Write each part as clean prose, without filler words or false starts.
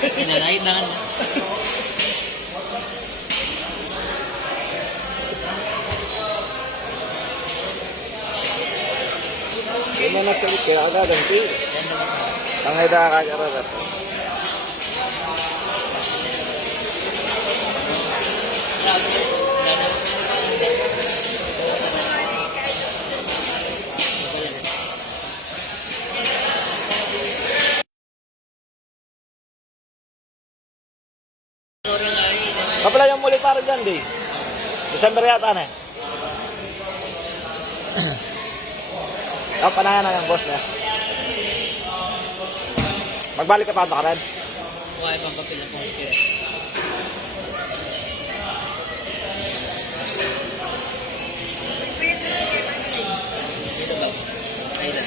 Pinalait na ano. Hindi na nasalit kaya agad ang pi. Yan na lang. Tangay da kakararat. Kapala yung muli para dyan, di. December yata na eh. Panayan na yung boss na. Magbalik ka pa ba ka rin? Huwag pang papel ng pong stress. Dito ba? Ayun na.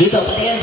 Dito, pati yan.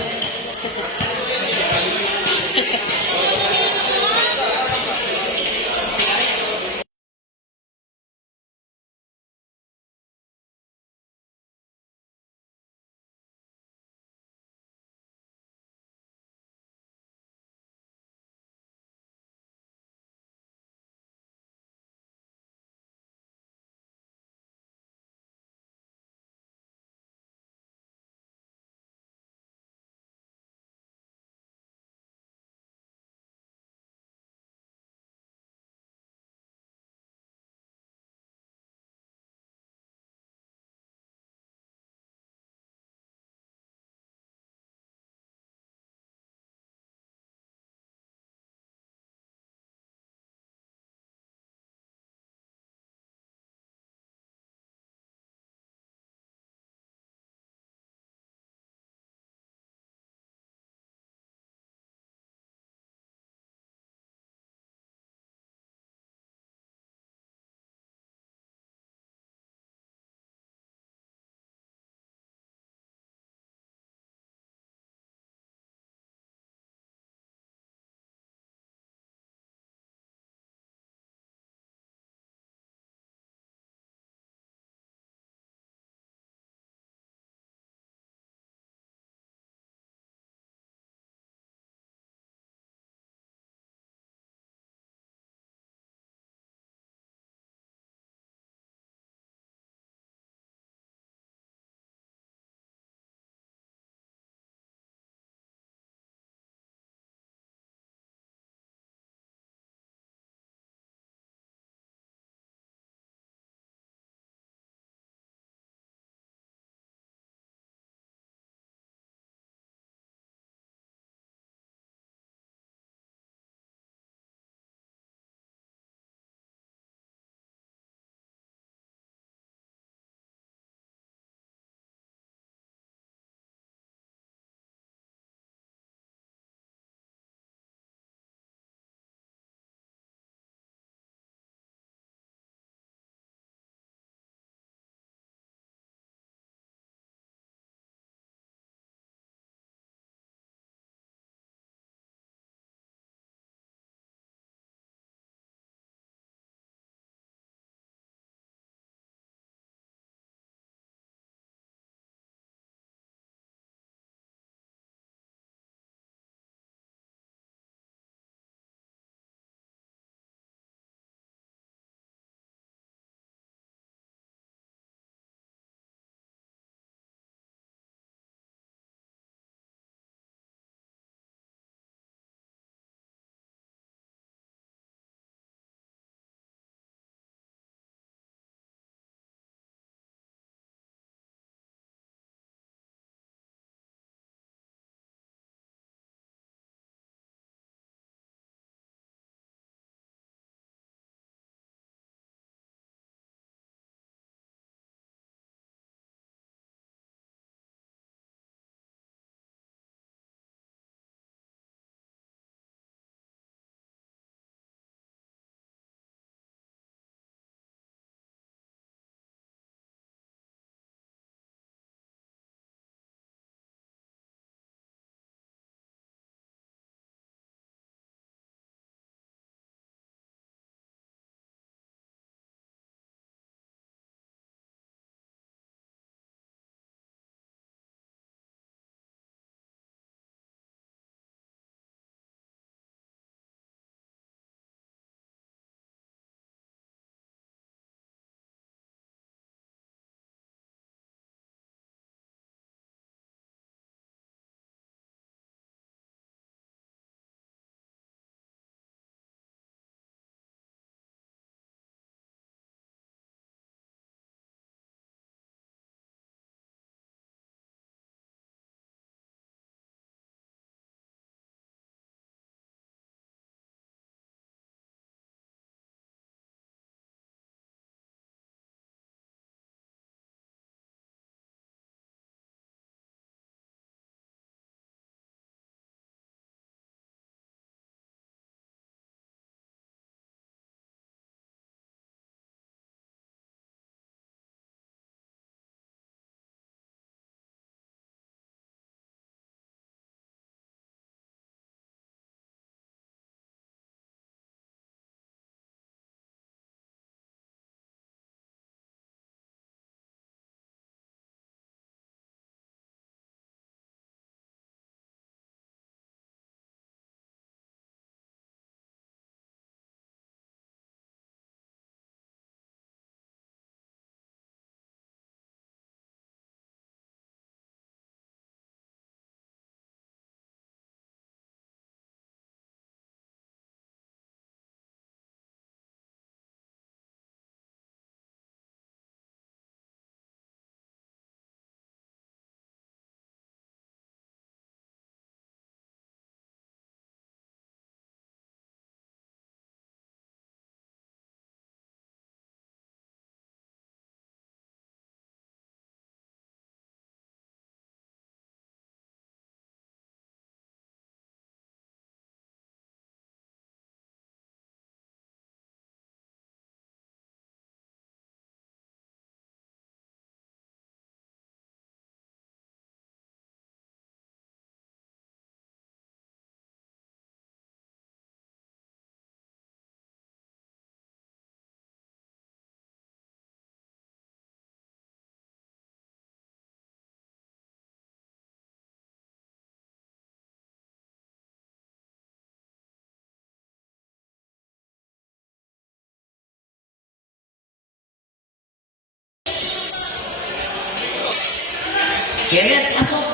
Kenneth, pasok.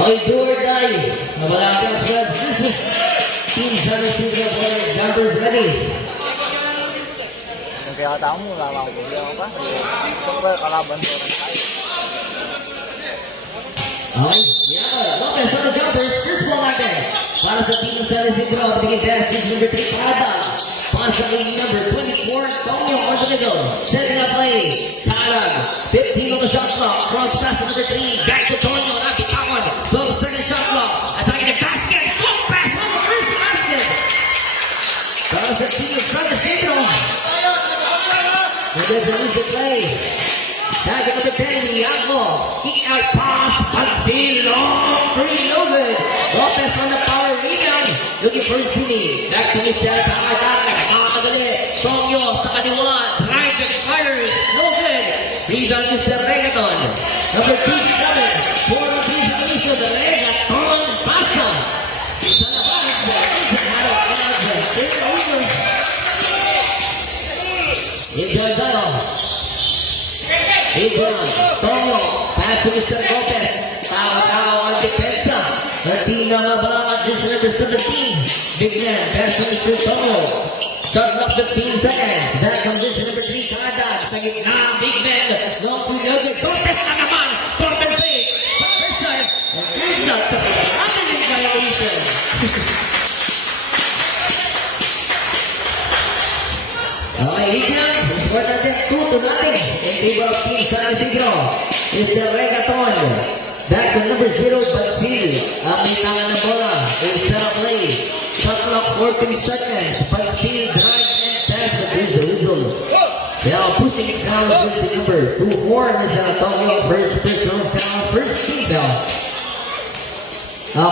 Okay, do or die. Mawala ka sa business. Team San Isidro for jumpers ready. Kung kaya tao mo, wala akong problema pa. Ito ba, kalaban ko rin tayo. Okay, yeah. Lopez on the jumpers. First ball natin. Para sa Team San Isidro, bigay pass. This number 3, Kada. Pasa kay number 24, Tonyo on the middle. Setting up play. Kada. 15 on the shot clock. Cross pass to number 3. Back to Tonyo. Napitawan. 12-second shot clock. Attacking the basket. Go pass on the first basket. Para sa Team San Isidro. And there's an easy play. Tag up the 10, Iago. Kicking out pass. Pansin. Long three. No good. Lopez on the power rebound. Looking for his teammate. Back to Mr. Pangadan. Nakakamadali. Tonyo sa kaniwa. Drive and fires. No good. Rebound Mr. Regaton. Number 27. 4-3 sa inicio. The Regaton. Pasa. Sa labas. Turnover. Giordano. Adrian, Tonyo, pass to Mr. Lopez. Tao-tao ang depensa. 13 na mabalangan, just number 17. Big man, pass to Mr. Tonyo. Shot clock 15 seconds. Back on position number 3, Kada. Sa gitna, big man. Long to Nogue. Lopez na naman. Compensate. Compensate. Compensate. Underling violation. Okay, Adrian. Score natin 2-0 in favor of Team San Isidro. Mr. Regaton. Back to number 0, Bansil. Ang may tangan ng bola. A set up play. Shot clock 14 seconds. Bansil drive and pass. But there's a whistle. Now pushing it down to number 2-4. Mr. Antonio. First personal foul. First team foul.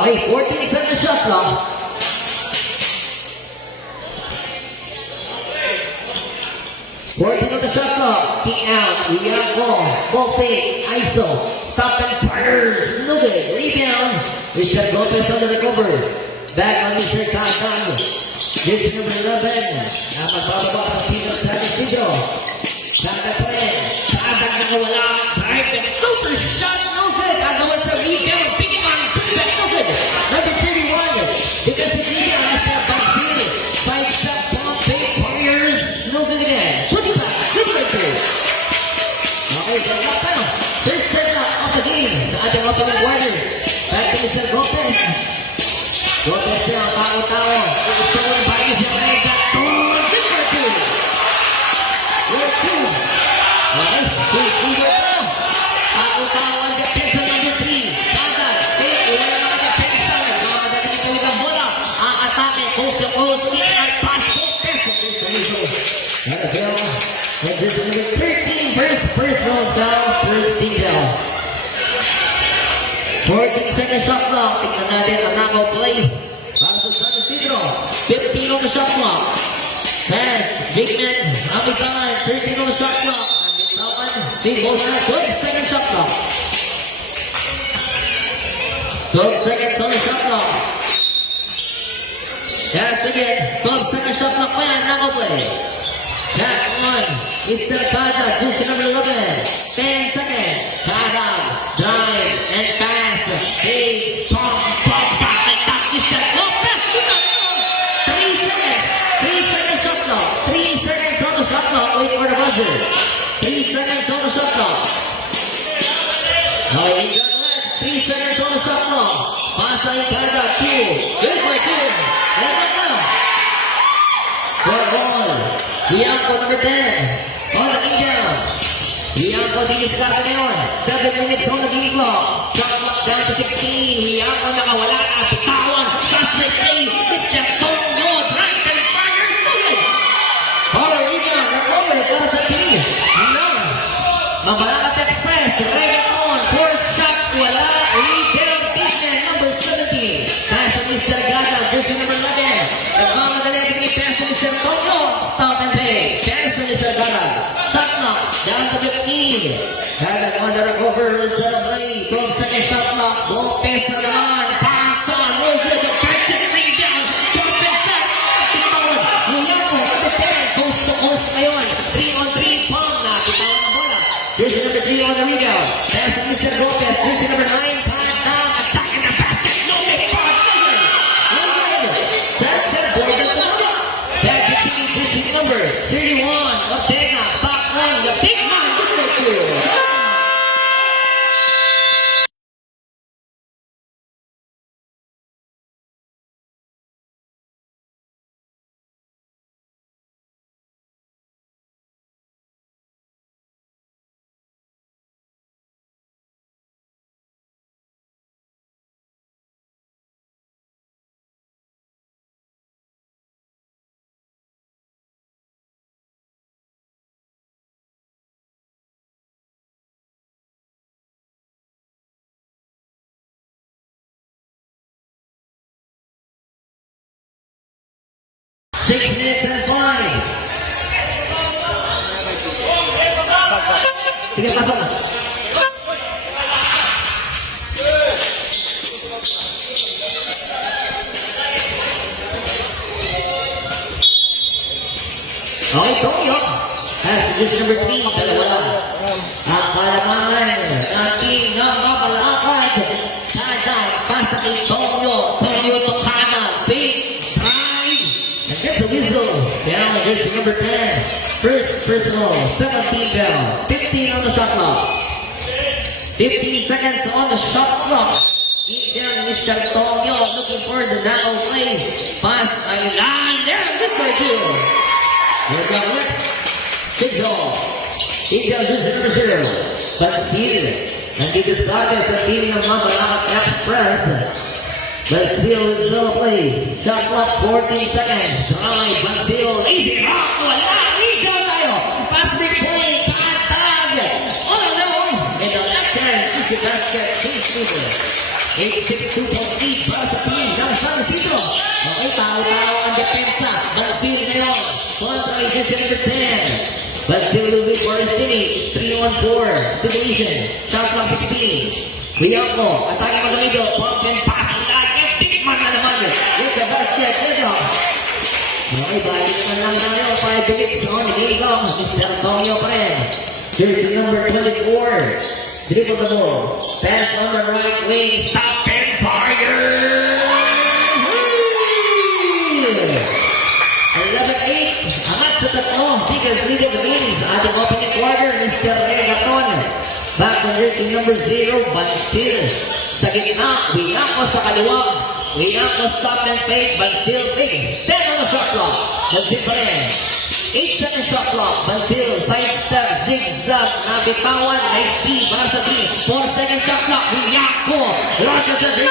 Okay, 14 seconds shot clock. 14 on the shot clock. King out. Iago. Ball fake. ISO. Stop and fires. No good. Rebound. Mr. Lopez on the recover. Back on Mr. Tasan. This number 11. Magpapaba sa Team of San Isidro. Sada pa rin. Sada nakawala. Drive and super shot. No good. Agawa sa rebound. Big man. Back. No good. Number 31. Because it's Liga. Nasa Basil. 5-shot bomb fake. Fires. No good again. Okay, so up tayo. First set up of the game sa ating opening quarter. Back to Mr. Lopez. Lopez siya, tao-tao. Gusto ko yung bagay siya. Regaton. Good for 2. Good 2. Okay, two-sweeper pa. Tao-tao ang depensa number 3. Kada. Ilan ang depensa. Mamadali ito yung bola. Ang atake. Coast to coast. Kick and pass. Lopez. And this is number 13, first personal foul, first team foul. 14-second shot clock. Tignan natin ang knockout play. Para sa San Isidro. 15 on the shot clock. Pass, big man, Amitan, 13 on the shot clock. Amitan, single na, 12-second shot clock. 12 seconds on the shot clock. Pass again, 12-second shot clock pa yan, knockout play. Back on, Mr. Kada, juice number 11. 10 seconds. Kada, drive and pass. Hey, pump, back and back. Mr. Lopez, 3 seconds. 3 seconds shot clock. 3 seconds on the shot clock. Wait for the buzzer. 3 seconds on the shot clock. Okay, you got left. 3 seconds on the shot clock. Pasa yung Kada, 2. Good for 2. Let it go. For ball. Bianco number 10. On the down. Bianco diniscard ngayon. 7 minutes on the game clock. Shot clock down to 16. Bianco nakawala na. Bitawan. Fast break play. Mr. Tonyo. Drive and fires. Good. Power rebound. Recover para sa team. No. Mabalaka Tech Press. Regaton. Fourth shot. Wala. Rebound. Defense number 17. Pass to Mr. Gata. Jersey number 11. Nagmamadali ang pass to Mr. Tonyo. Stop and pay. Pass to Mr. Gata. Shot clock. Down to 15. Gata on the recover. Set up play. 12-second shot clock. Lopez na naman. Pass on. No good. The first second rebound. Lopez back. Bitawan. Bianco. on the rebound. Pass to Mr. Lopez. Jersey number 9. Time down. Attacking the basket. No make for Good. Justin Gordon. Back to cheating jersey number 31. Ortega. Back on the big man. Good. Six minutes and 5. Sige, pasok na. Okay, Tokyo. As just number 3, dalawa lang. Akalamangan natin na mabalakad. Kada, pasa kay Tokyo. Tokyo Tokana. Big drive. And gets a whistle. Down to jersey number 10. First personal, 17 down. 15 on the shot clock. 15 seconds on the shot clock. Keep down Mr. Tokyo looking for the narrow play. Pass ay line there. Good by two. Good luck with Sigzol. Keep down jersey number 0. Bansil. Nandito sa team ng mga Malakad Express. Bansil is still play. Shot clock 14 seconds. Drive Bansil. Easy rock. Wala. Rebound tayo. Pass big play. Tag. On the level. In the left hand. Easy basket. Chase River. 8-6-2.8 para sa team ng San Isidro. Okay, tao-tao ang depensa. Bansil ngayon. Contra jersey number 10. Bansil will be for his team. 3-1-4 situation. Shot clock 16. Riyanko. Atake mo sa middle. Pump and pass. Big man na naman. With the basket. Good job. Okay, balik naman lang tayo. 5 minutes on the game clock. Mr. Antonio pa rin. Jersey number 24. Dribble the ball. Pass on the right wing. Stop and fire. 11-8. Angat sa tatlo. Biggest lead of the games. Ating opening quarter. Mr. Regaton. Back on jersey number 0. Bansil. Sa gitna. Wiyanko sa kaliwa. Wiyanko stop and fake. Bansil big. 10 on the shot clock. Bansil pa rin. 8-second shot clock. Bansil, side step, zigzag, nabitawan, nice speed, para sa 3. 4-second shot clock. Wiyanko, Roger sa 3.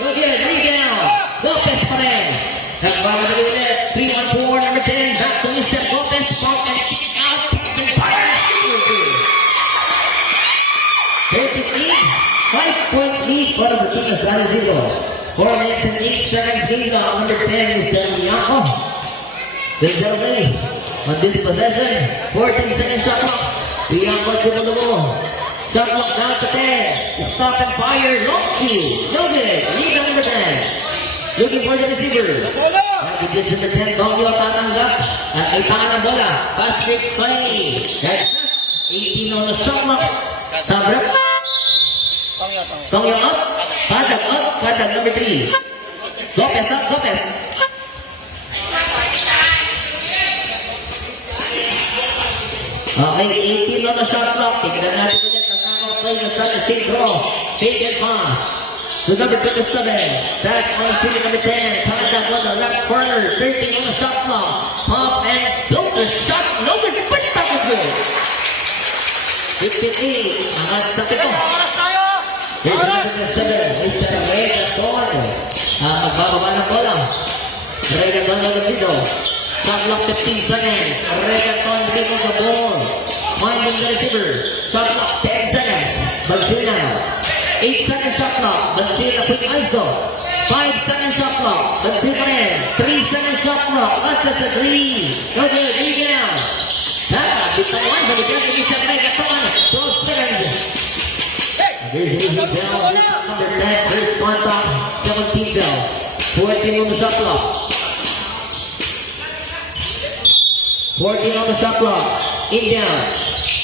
Good hit, rebound. Lopez pa rin. Nagbamadali ulit. 3-1-4, number 10. Back to Mr. Lopez. Pump and kick out. Pump and fire. 33. 5-point lead para sa team ng San Isidro. 4 minutes and 8 seconds game clock. Number 10 is Del Wiyanko. Will play on this possession. 14-second shot clock. Wiyanko dribble the ball. Shot clock down to 10. Stop and fire. Long two. No good. Lead number 10. Looking for the receiver. Nag-adjust number 10. Tokyo tatanggap. At may tangan ng bola. Fast break play. That's 18 on the shot clock. Sabrap. Tokyo up. Kadag up. Kadag number 3. Lopez up. Lopez. Okay, 18 on the shot clock. Tignan natin ulit ang nakakot play ng San Isidro. Take and pass. To number 27. Back on city number 10. Contact on the left corner. 13 on the shot clock. Pump and floater shot. No good. But that is good. 58. Angat sa tito. Here's number 7. Mr. Regaton. Magbababa ng bola. Regaton na dito. Shot clock 15 seconds. Regaton dribble the ball. Finding the receiver. Shot clock 10 seconds. Bansil na. 8-second shot clock. Bansil na quick ISO. 5-second shot clock. Bansil pa rin. 3-second shot clock. Not just a 3. No good. Rebound. Tara. Bitawan. Balikan kay Mr. Regaton. 12 seconds. Here's his rebound. Number 10. First contact. 17 bell. 14 on the shot clock. 14 on the shot clock. In down.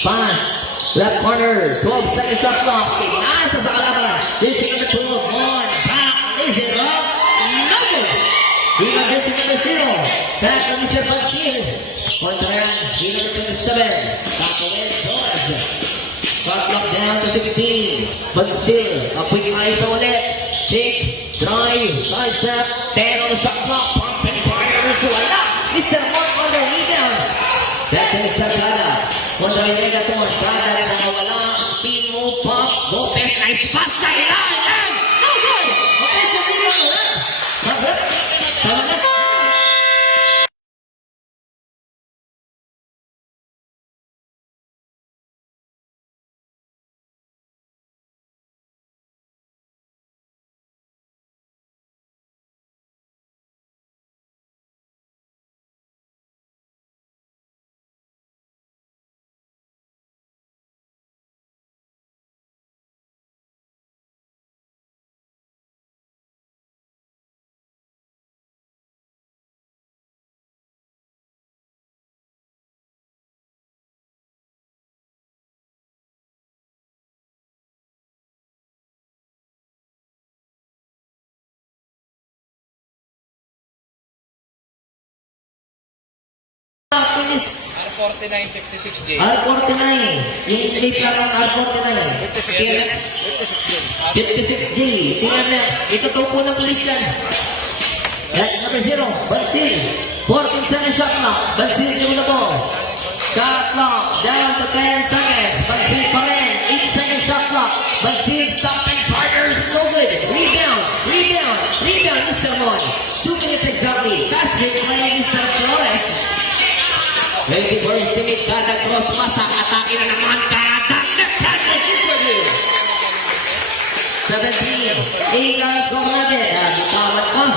Pass. Left corner, 12-second shot clock. Nasa sa kalaban. Jersey number 12, on. Back, is it up? No good. Hila jersey number 0. Back to Mr. Bansil. Kontra yan, hila number 27. Back to Ed Torres. Shot clock down to 16. Bansil, a quick ice ulit. Take, drive, side step. 10 on the shot clock. Pump and fires. Wala. Mr. Mark on the rebound. Back to Mr. Gada. Kontra yung Megatron. Gada rin nakawala. Spin move, pump. Lopez, nice pass sa ilalim. No good. Lopez yung rebound. Sabi. Tama na. Please. R49, 56J. R49. Yung slip lang ng R49. 56J. 56G. TMX. Ito to po ng pulis yan. Right, number 0. Bansil. 14 seconds shot clock. Bansil yung na po. Shot clock. Down to 10 seconds. Bansil pa rin. 8 seconds shot clock. Bansil stop and fires. No good. Rebound. Rebound. Rebound, Mr. Mon. 2 minutes exactly. Fast break play, Mr. Flores. Ready for his teammate, Kada cross masa, atake na naman, Kada, nagkakos interview. 17, Eagles, go natin, bitawan ka.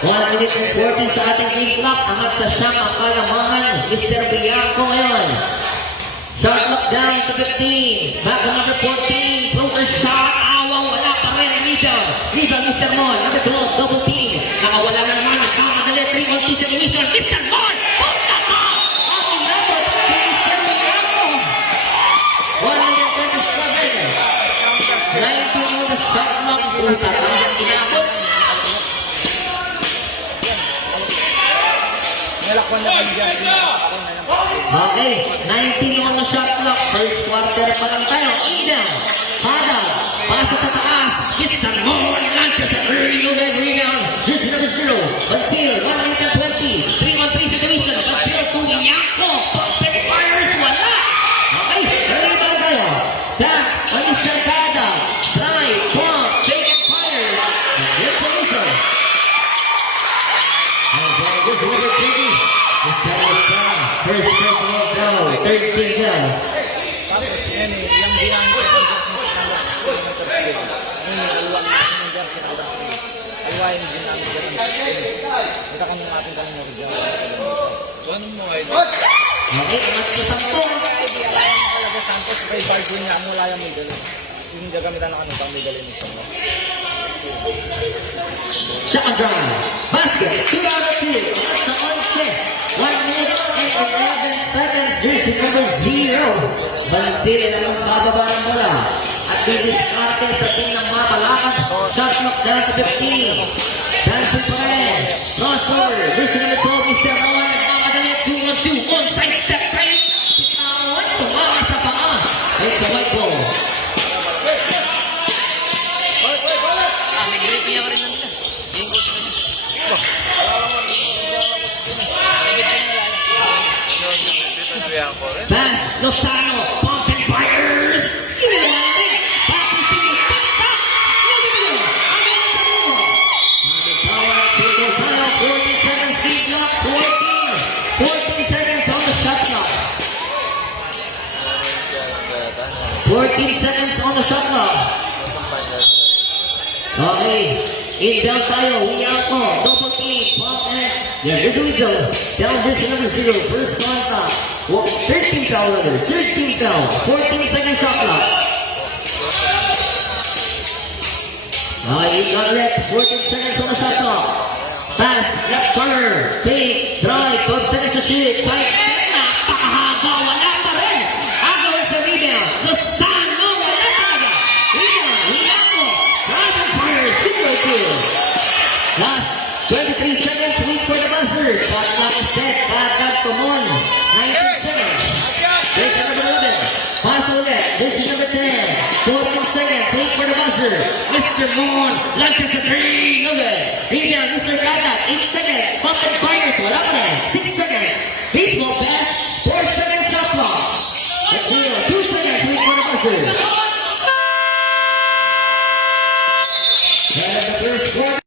1 minute and 40 sa ating game clock, angat sa siyang ang kalamangan, Mr. Bianco ngayon. Shot clock down to 15, back to number 14, floater shot, awaw, wala pa rin, rebound, Mr. Mon, number 12, double team, nakawala na naman, nagkamadali, 3-1-2 sa division, Mr. Mon, punta ka! 19 on the shot clock. Tatahan inabot. Okay, 19 on the shot clock. First quarter pa lang tayo. Ida, Hada, pasa sa taas. Mr. Mon, launches a early rebound. Jersey number 0. Bansil, 1 minute and 20. 3-on-3 situation. Bansil, Kunyako. Pump and fires. Wala. Okay, early pa tayo. Back on Mr. Kada. Drive, pump, take and fires. Here's the whistle. Okay, this is number 30. Mr. Lisa. First personal foul. 13 foul. Tapos yan eh, yung ginamit yung jersey sa number 16 ng first game. Ngayon, aliwa na kasi ng jersey number 3. Aliwa yung ginamit yung 16. Kita kami ng ating kanina rin dyan. Ganun mo ay. Okay, angat sa 10. Hindi alayan mo talaga Santos kay Baldwin niya. Ano alayan mo dali? Yung gagamitan ng ano, pang may dali ni Santos. Second drive. Basket. 2 out of 2. Sa 11. 1 minute and 11 seconds. Jersey number 0. Bansil na ng bababa ng bola. At didiskarte sa team ng mga palakad. Shot clock down to 15. Dancing pa rin. Crossover. Jersey number 12. Mr. Mon. Nagmamadali. 2-on-2. Onside step right. Pitawan. Tumama sa paa. It's a white ball. May grip niya ko rin lang nila. Yung coach na nila. Pass. Lozano. Pump and fires. Inilalagay. Back to Stevie. Back. Power. Single foul. 40 seconds. Speed clock. 14 seconds on the shot clock. 14 seconds on the shot clock. Okay, inbound tayo, Wiako, double team, pump and there's a whistle, down jersey number 0, first contact, 13 foul under, 13 foul, 14 seconds shot clock. Okay, you got left, 14 seconds on the shot clock. Pass, left corner, take, drive, 12 seconds to shoot, side step, napakahaba, wala pa rin. Agawin sa rebound, buzzer. Shot clock is set. Back to Mon. 19 seconds. This is number 11. Pass ulit. This is number 10. 14 seconds. Wait for the buzzer. Mr. Mon launches a three. No good. Rebound, Mr. Kagat. 8 seconds. Pump and fires. Wala pa rin. 6 seconds. Baseball pass. 4 seconds shot clock. Let's see. 2 seconds. Wait for the buzzer. And the first quarter.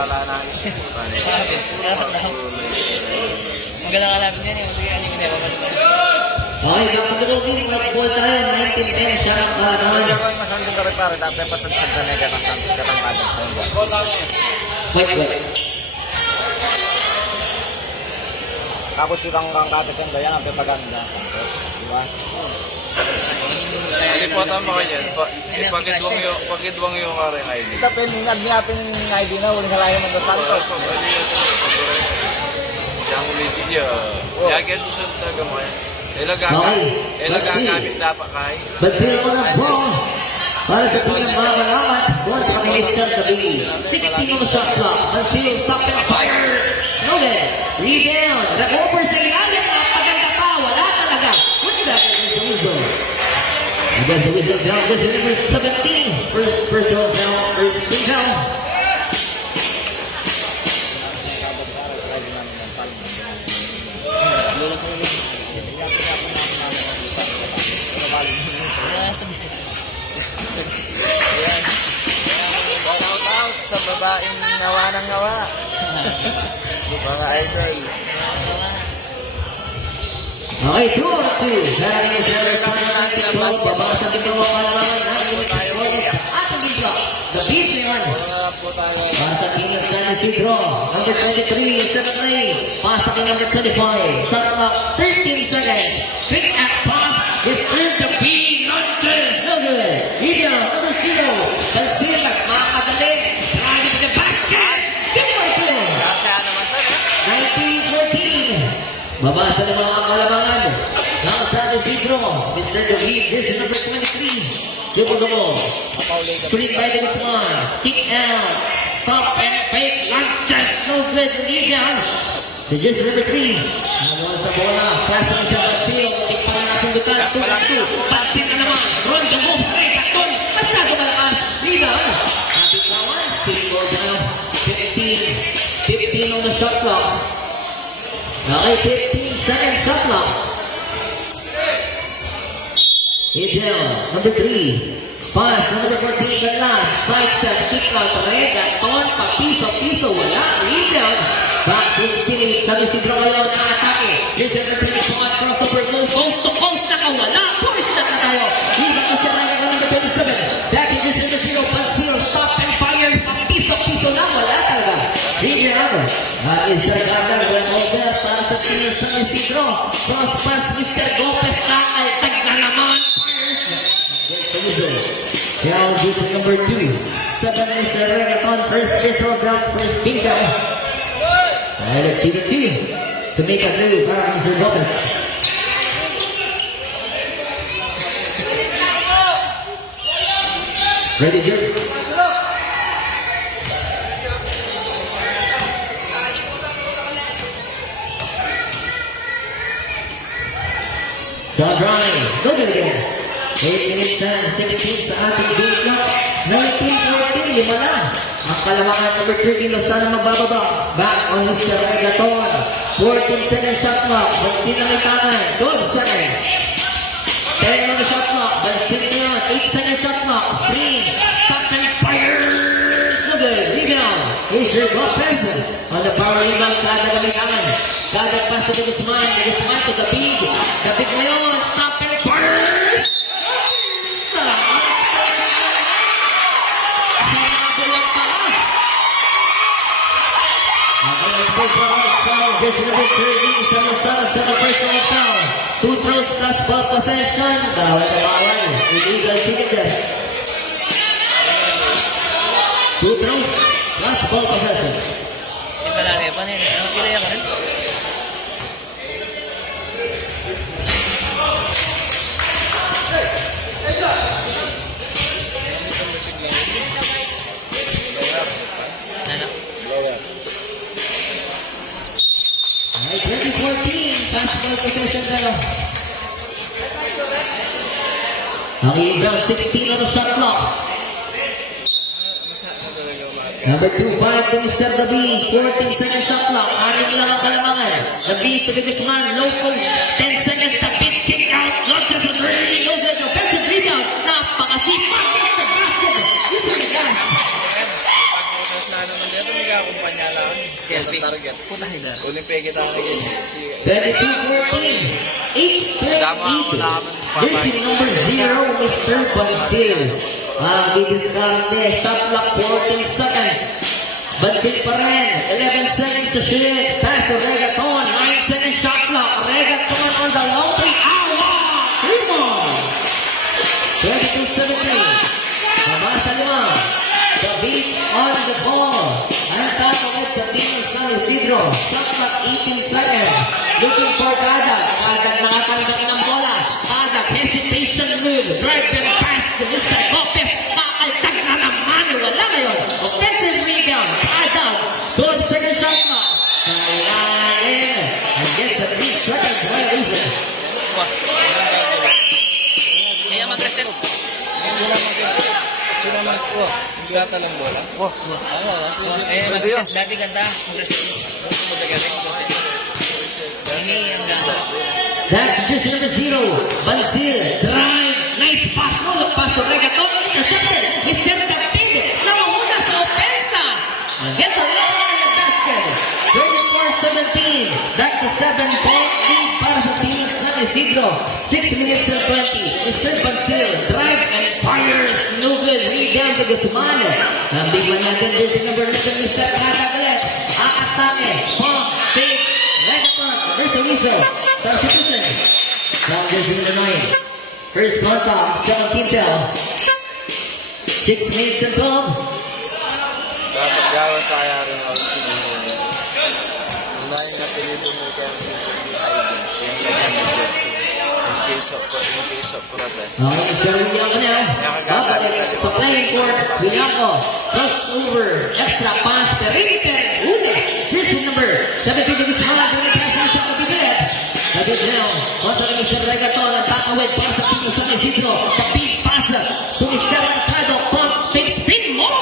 Wala na isip ko pa. Magalang alapin yan eh. Sige, hindi ko na Okay, kapag din, mag-ball tayo. 19-10, siya ang kahanan. Kung masandong ka rin pare, dapat pasagsan ka na ka ng sandong ka ng kadang. Wait. Tapos yung kang katipin ba yan, ang pipaganda. Diba? Lipotan mo kanyan. Pagidwang yung kare ID. Tapin, nag-niapin yung ID na, huling halayan ng Dos Santos. Yang ulitin niya. Yagya susunod na gamay. Okay, let's see. Gagamit dapat kay. Batil mo ng ball. Para sa kanyang mga kalaman, once pa minister gabi. 16 on the shot clock. Batil, stop and fire. Noted. Rebound. Nag-over sa ilalim. Napaganda pa. Wala talaga. Put that against the whistle. Against the whistle down. This is number 17. First personal down. First free down. Shout out sa babaeng nawa ng nawa. Mga idol. Okay, 2-2. Pero yung babasa din ang kalaban ng Ilocos at ang bigla. The beat ngayon. Para sa King of San Isidro, number 23, set play. Pass sa King number 25. Shot clock, 13 seconds. Quick at pass. Mr. The B. Lantes. No good. Ida, number 0. Balsila, makakadali. Driving to the basket. Give by 2. Kaya naman to, eh. 19-14. Babasa ng mga kalabangan. Ng San Isidro, Mr. David, this is number 23. Dumo. Screen by the Guzman. Kick out. Stop and fake. Lanches. No good. Rebound. So just number 3. Naman sa bola. Pass naman siya Basil. Tik pa na nasundutan. 2-2. Basil na naman. Ron the move. Straight at Don. Masyado malakas. Rebound. Kapit naman. Single down. 15 on the shot clock. Okay, 15 seconds shot clock. Hit down, number 3. Pass, number 14, the last. Side step, kick out, Rega, Ton, piso, wala. Rebound. Back, 16, San Isidro ngayon ang atake. Here's number 3, Pumad, crossover, goal, coast to coast, nakawala. Push na tayo. Rebound na siya, Rega, number 27. Back in this number 0, Pansil, stop and fire. Piso na, wala talaga. Rebound. Is the Gardner, the over para sa King of San Isidro. Cross pass, Mr. Gopez, nakaltag na naman. Down to number 2. 7 Mr. Reggaeton. First whistle down. First pink down. And let's see the 2. To make a 2 para Mr. Lopez. Ready, Jerry? So drawing. Go to the game. 8 minutes na, 16 sa ating game clock. 19-14, 5 na. Ang kalamangan number 13, Lozano magbababa. Back on Mr. Reggaeton. 14 seconds shot clock. Bansin na may tangan. 12 seconds. 10 on the shot clock. Bansin na yun. 8 seconds shot clock. Screen. Stop and fires. No good. Rebound. Here's your Lopez. On the power rebound, kada na may tangan. Kada pass to the Guzman. The Guzman to the big. The big ngayon. Stop and fires. This is number 30 from the Sana, 7 personal foul. 2 throws plus ball possession. Bawal na bawal. Illegal signature. 2 throws plus ball possession. Ito lang eh, paano yun? Ano kilaya ka rin? Ano? Alright, 2014. Pass ball possession tayo. Okay, round 16 on the shot clock. Number 2-5 to Mr. David. 14 seconds shot clock. 6 lang ang kalamangan. David to the Guzman. Low coach. 10 seconds. Tapit. Kick out. Launches a three. No good. Offensive rebound. Napakasipa. Mr. Basket. This is the gas. Tapos na naman dito, may kakumpanya lang. Sa target. Uling peke tayo si 22-14. 8-point Tama ako lead. naman. Jersey number 0, Mr. Bansil. Didiskarte. Shot clock 14 seconds. Bansil pa rin. 11 seconds to shoot. Pass to Reggaeton. 9 seconds shot clock. Reggaeton on the long three. Awa! Rebound. 22-17. Mabasa 5. The beat on the ball. Ang tatawid sa team ng San Isidro. Shot clock 18 seconds. Looking for Kadag. Kadag nakatanggakin ang bola. Kadag hesitation move. Drive and pass to Mr. Lopez. Kakaltag na naman. Wala ngayon. Offensive rebound. Kadag. 12 seconds shot clock. Kailangan. And gets a 3 seconds violation. Kaya mag-reset. Sino naman ko? Hindi gata ng bola. Kaya mag-reset. Dati ganda. Mag-reset. Ini ang ganda. That's just number 0. Bansil. Drive. Nice pass. No look pass to Reggaeton. Intercepted. Mr. David. Nawawala sa opensa. And gets a long in the basket. 34-17. 17. Back to 7-point lead para sa team ni San Isidro. 6 minutes and 20. Mr. Pancil, drive and fires. No good. Rebound to Guzman. Ang big man natin, jersey number 11, Mr. Katagalet. Akatake. Pump. Fake. Regaton. There's a whistle. Substitution. From jersey number 9. First contact. 17 tell. 6 minutes and 12. Dapat gawin tayo rin ako sinunod. Unahin na pinito mo kaya yung kanyang jersey. In case of protest. Okay, gawin niya ako na. Babalik sa playing court. Bilanco. Crossover. Extra pass. Perimeter. Uli. Jersey number 17 degrees high. Doon pass na sa kapibit. David Leon. Kontra ni Mr. Regaton. Ang takawid para sa team sa Isidro. The big pass. To Mr. Mercado. Pump. Fix. Spin. More.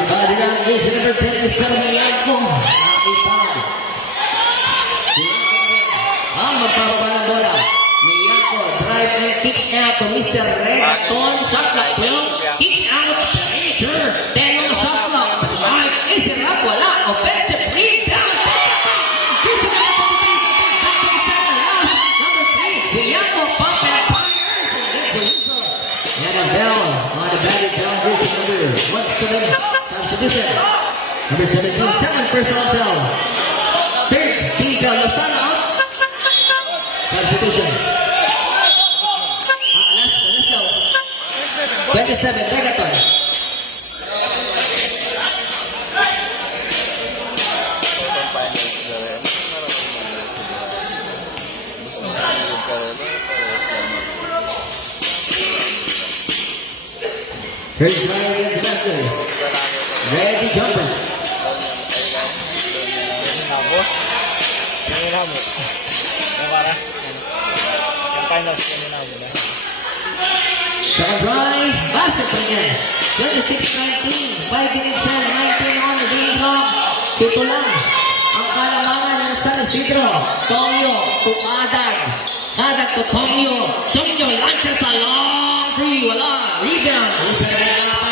Di ba jersey number 10 Mr. Bianco. Magpapaba ng bola. Bianco, drive and kick out to Mr. Regaton. Shot clock 12. Kick out. Perimeter. 10 on the shot clock. Right. Isn't up. Wala. Offensive rebound. Jersey number 23. Back to the center. Last. Number 3. Bianco pump and fires. And gets the whistle. And a bell on the batting down. Jersey number 1-7. Substitution. Number 17, 7 personal foul. Third, Tiga Lozano out. Substitution. Let's go. 27, Regaton. Itong finals na rin. Gusto na yung karelo. Here's Ryan against the master. Ready jumper. Boss. Yung na mo. Yung para. Yung finals yung na mo. Second drive. Basket again. 26-19. 5 minutes and 19 on the game clock. Pito lang. Ang kalamangan ng San Isidro. Tonyo to Adag. Adag to Tonyo. Tonyo launches a long three. Wala. Rebound.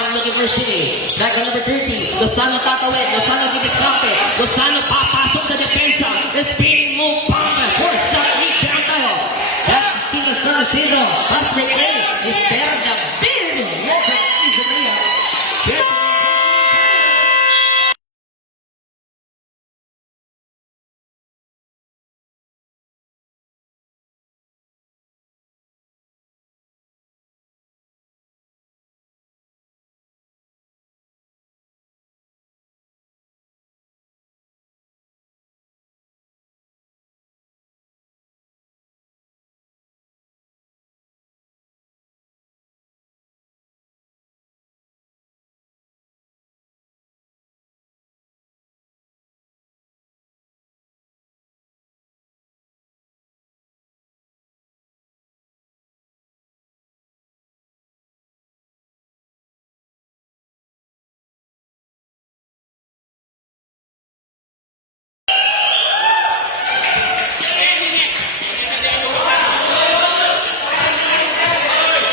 Looking for City. Back on number 30. Lozano tatawid. Lozano ginikake. Lozano papasok sa depensa. Spin move pump. Fourth shot. Rebound tayo. Back to the San Isidro. Pass break in. Is there the big Walker Isabella.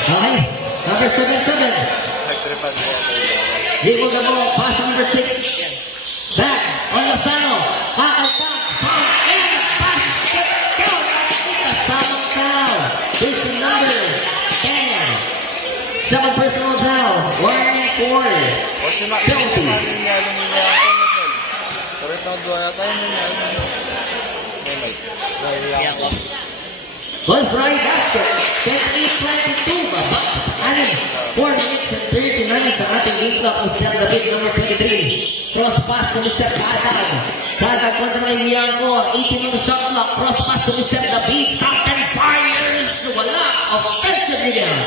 Okay, number 7-7. Nagtripan niya. Dribble the ball, pass number 6. Back on Lozano. Kaaltak, pump, and basket count. Lozano foul. Jersey number 10. 7 personal foul. 1-4. Kasi Penalty. niya lumiya ako na tol. Correct na duwa tayo niya. May mic. Bianco. Close right basket. 28-22. Baba. 4 minutes and 39 sa ating game clock. Mr. David number 23. Cross pass to Mr. Kadag. Kadag kontra kay Bianco. 18 on the shot clock. Cross pass to Mr. David. Stop and fires. Wala. Offensive rebound.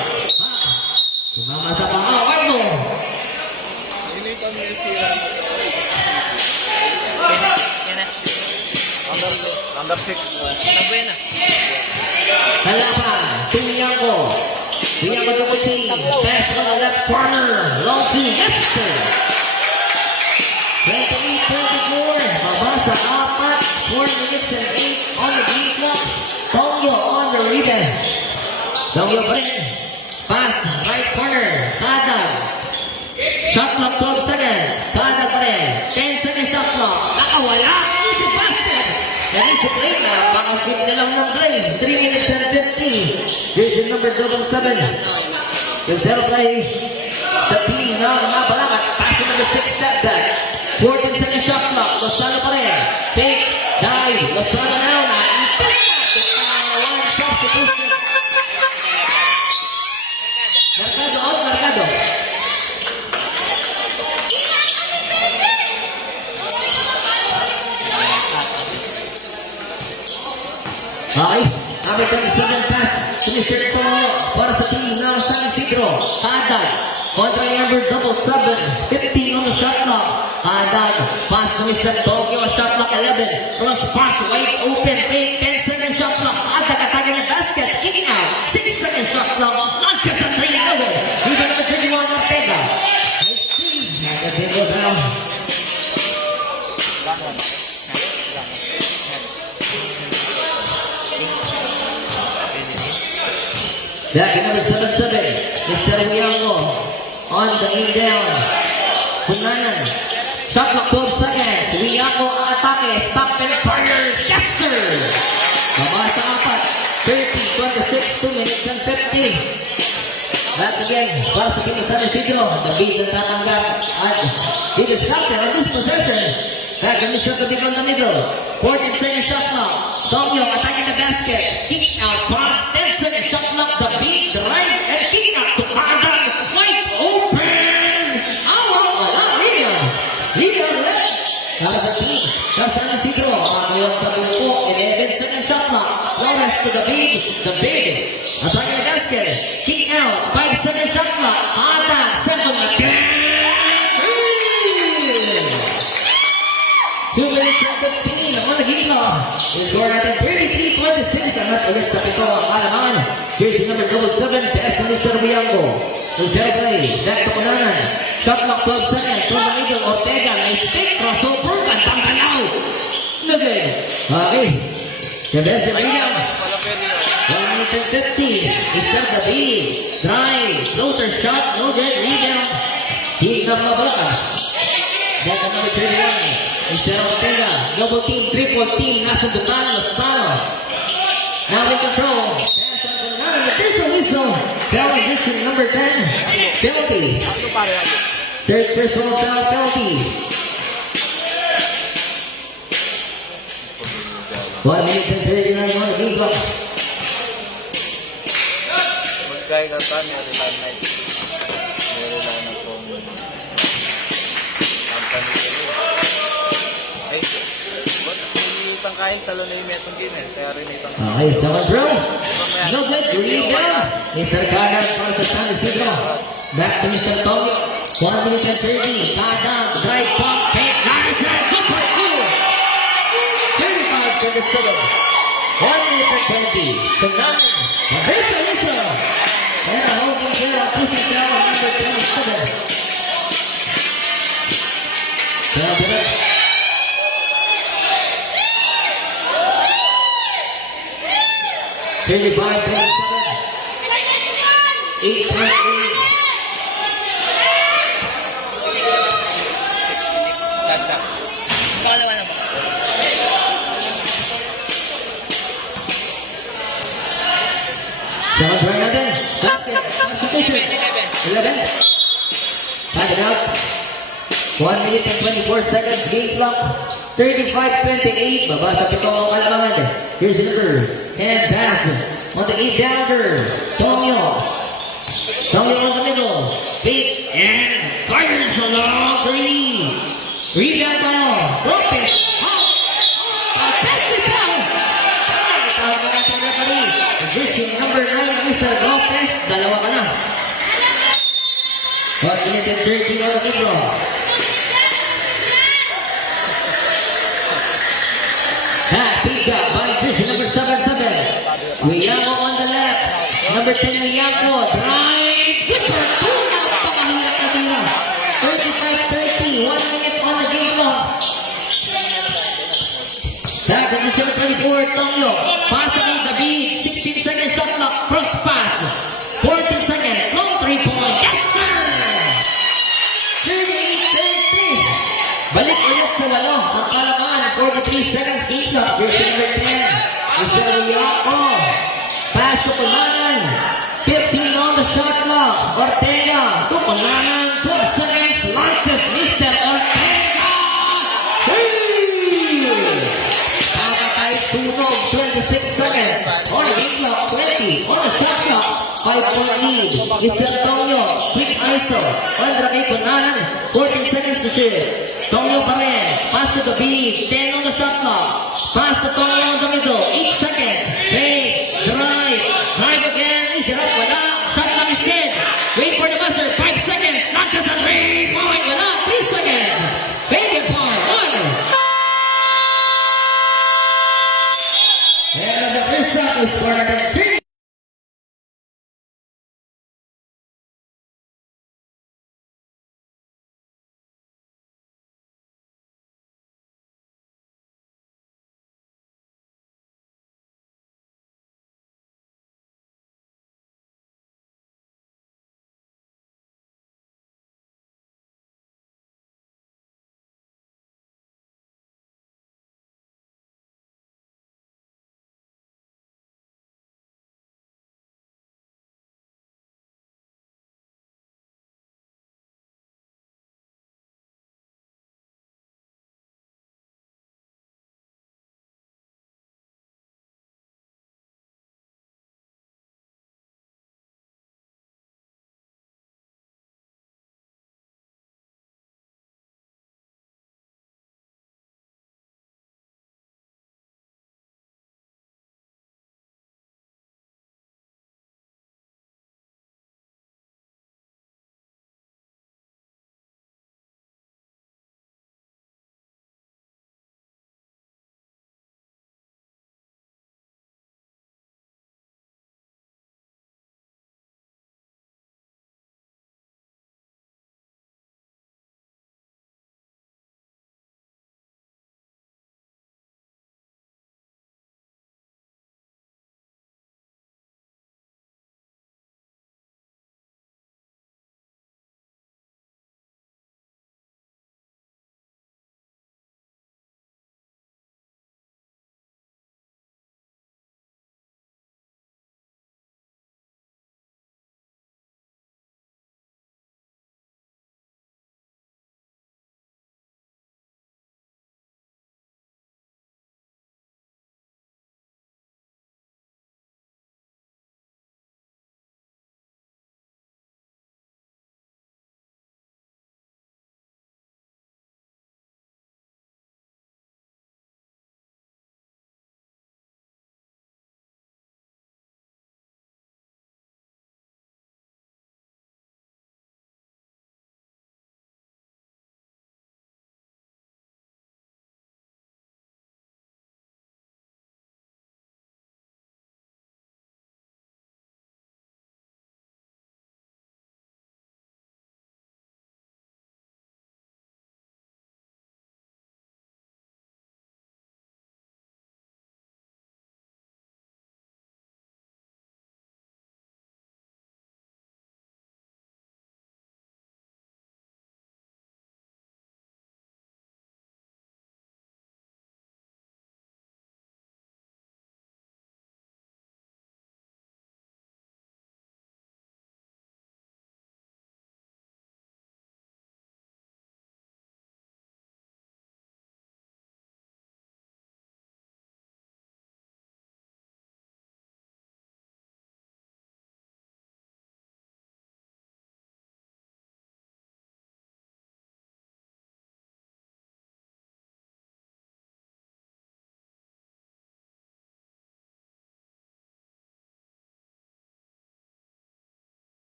Sumama sa pangawag mo. Hindi kami sira. Yan na. Number 6. Nabuyan na. Halapan to Bianco. Bianco to Kuti. Pass on the left corner. Long to Lester. 28-24. Mabasa apat. 4 minutes and 8 on the game clock. Tongyo on the rebound. Tongyo pa rin. Pass right corner. Kadag. Shot clock 12 seconds. Kada pa rin. 10 seconds shot clock. Nakawala. Easy basket. And easy play na. Pakasip na lang ng play. 3 minutes and 50. Jersey number 7. The zero play. Sa team na nabalangat. Pass to number 6 step back. 14 seconds shot clock. Lozano pa rin. Take. Dive. Lozano now na. One substitution. Mercado out. Mercado. Okay, number 27 pass to Mr. Toro para sa team ng San Isidro. Haddad, kontra yung number 7, 15 on the shot clock. Haddad, pass to Mr. Tokyo, shot clock 11. Cross pass, wide open, fake, 10 second shot clock. Haddad attacking the basket, kicking out. 6 second shot clock, not just a 3 over. Even number 31, Ortega. Nice team, magazine goes round. Back in number 7-7, Mr. Wiyango on the indown. Punanan. Shot clock 12 seconds. Wiyango ang atake. Stop and fire. Yes, sir! Mabasa sa apat. 30, 26, 2 minutes and 50. Back again. Para sa Team San Isidro. The beat na tatanggal. At it is captain on this possession. Back in Mr. Tabig on the middle. 14 seconds shot clock. Tokyo attacking the basket. Kick out pass. 10 seconds shot clock. The beat, the right, and kick out to Kada. Wide open. Wala. Rebound left. Para sa team. Sa San Isidro. Makakawag sa buko. 11 seconds shot clock. Flores to the big. The big. Attacking the basket. Kick out. 5 seconds shot clock. Kada. Second again. 2 minutes and 15 on the game clock. Score natin 33-26. Angat ulit sa pito ang kalaman. Jersey number 7, pass to Mr. Wiyango. Zero play. Back to Punanan. Shot clock 12 seconds. From the middle, Ortega. Nice pick. Crossover. Gandang galaw. No good. Okay. The best in rebound. 1 minute and 50. Mr. David. Drive. Floater shot. No good. Rebound. Team ng Mabalaka. Back to number 31. Mr. Ortega, double team, triple team, nasundutan, Lozano. Now in control. Pass on the line, but there's a whistle. Foul position number 10. Penalty. Third personal foul penalty. 1 minute and 39 on the game clock. Magkaigatan, Maryland Knights. Maryland na pong company ko. Ay, ba't nilitang kahit talo na yung metong game eh? Kaya rin itang... Okay, second row. No good, rebound. Mr. Kada para sa San Isidro. Back to Mr. Tokyo. 1 minute and 30. Kada, drive pump, paint, nice shot, good for two. 35-27. 1 minute and 20. Punanan. Mabesa whistle. And a holding player, pushing foul on number 27. Well, 35-27. 8-3. Saksak. Pangalawa na ba? Second try natin. Basket. Substitution. 11. Pass it out. 1 minute and 24 seconds. Game clock. 35-28. Baba sa pito ang kalamangan. Here's the number. And pass. On the 8-pounder. Tonyo. Tonyo on the middle. Big and fires a long three. Rebound tayo. Lopez. Offensive foul. Tawag na natin referee. Jersey number 9, Mr. Lopez. Dalawa ka na. 1 minute and 30 on the game clock. Pick up by Jersey number 7-7. Wiyango on the left. Number 10, Wiyango. Drive. Good for two. Napakahirap na tira. 35-30. 1 minute on the game clock. Back to number 24, Tonglo. Pass against the beat. 16 seconds shot clock. Cross pass. 14 seconds. Long 3-point. Yes, sir! sa walo. Ang kalaman, 43 seconds game clock. Jersey number 10. Mr. Riaco. Pass to Kunanan. 15 on the shot clock. Ortega to Kunanan. 12 seconds. Largest Mr. Ortega. Pakatay sunog. 26 seconds. On the game clock. 20. On the shot clock. 5-point lead. Mr. Tonyo. Quick ISO. Kontra kay Kunanan. 14 seconds to shoot. Tonyo pa rin. Pass to the B. 10 on the shot clock. Pass to Tonyo on the middle. 8 seconds. Fake. Drive. Drive again. Is it up? Wala. Shot clock is dead. Wait for the buzzer. 5 seconds. Not just a 3-point. Wala. 3 seconds. Fake it point. 1. And the first shot is for the team.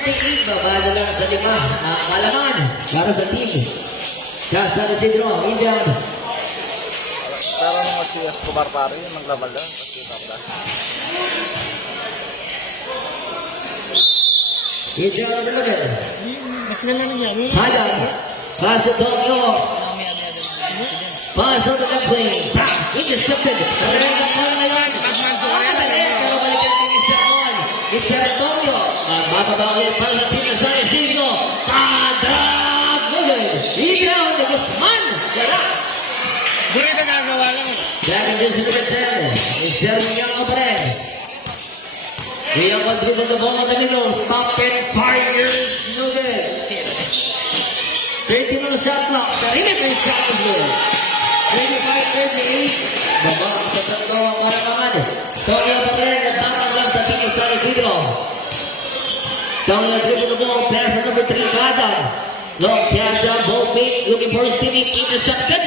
38, babado lang sa 5. Kalaman, para sa team. San Isidro, inbound. Pero nung si Escobar pare, yung naglaban lang. Inbound naman. Mas ganda na niya. Hadang, pass to Tokyo. Pass on the left lane. Intercepted. Regatón ngayon. Pero balikan ni Mr. Mon. Mr. Antonio. Bababa ulit para sa team ng San Isidro. Kadag! Igaw ni Guzman. Wala. Burrito gagawa lang. Dragon Jersey number 10. Mr. Miguel Obres. We have one dribble the ball in the middle. Stop it. Fires. No good. 30 on the shot clock. Perimeter shot is good. 35-38. Baba sa tatlo ang Kalamangan. Tony Abarren nagtatang lang sa team sa Isidro. Tony dribble the ball. Pass on number 3. Kada. Long pass down. Ball fake. Looking for his teammate. Intercepted.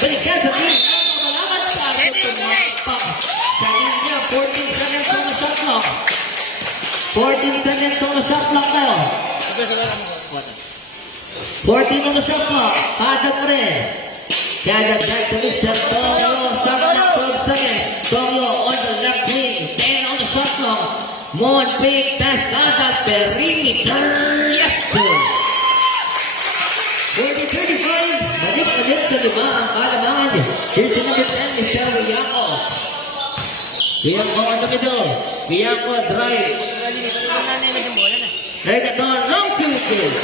Balikan sa team. Malaman sa tumapak. Sa linya. 14 seconds on the shot clock. 14 seconds on the shot clock now. 14 on the shot clock. Kada pa rin. Kada back to Mr. Tolo. Shot clock 12 seconds. Tolo on the left wing. 10 on the shot clock. Mon big pass. Kada perimeter. Yes sir. 40-35. Balik ulit sa 5 ang Kalamangan. Here's the number 10, Mr. Willaco. Willaco on the middle. Willaco drive. Regatón, long two-skip.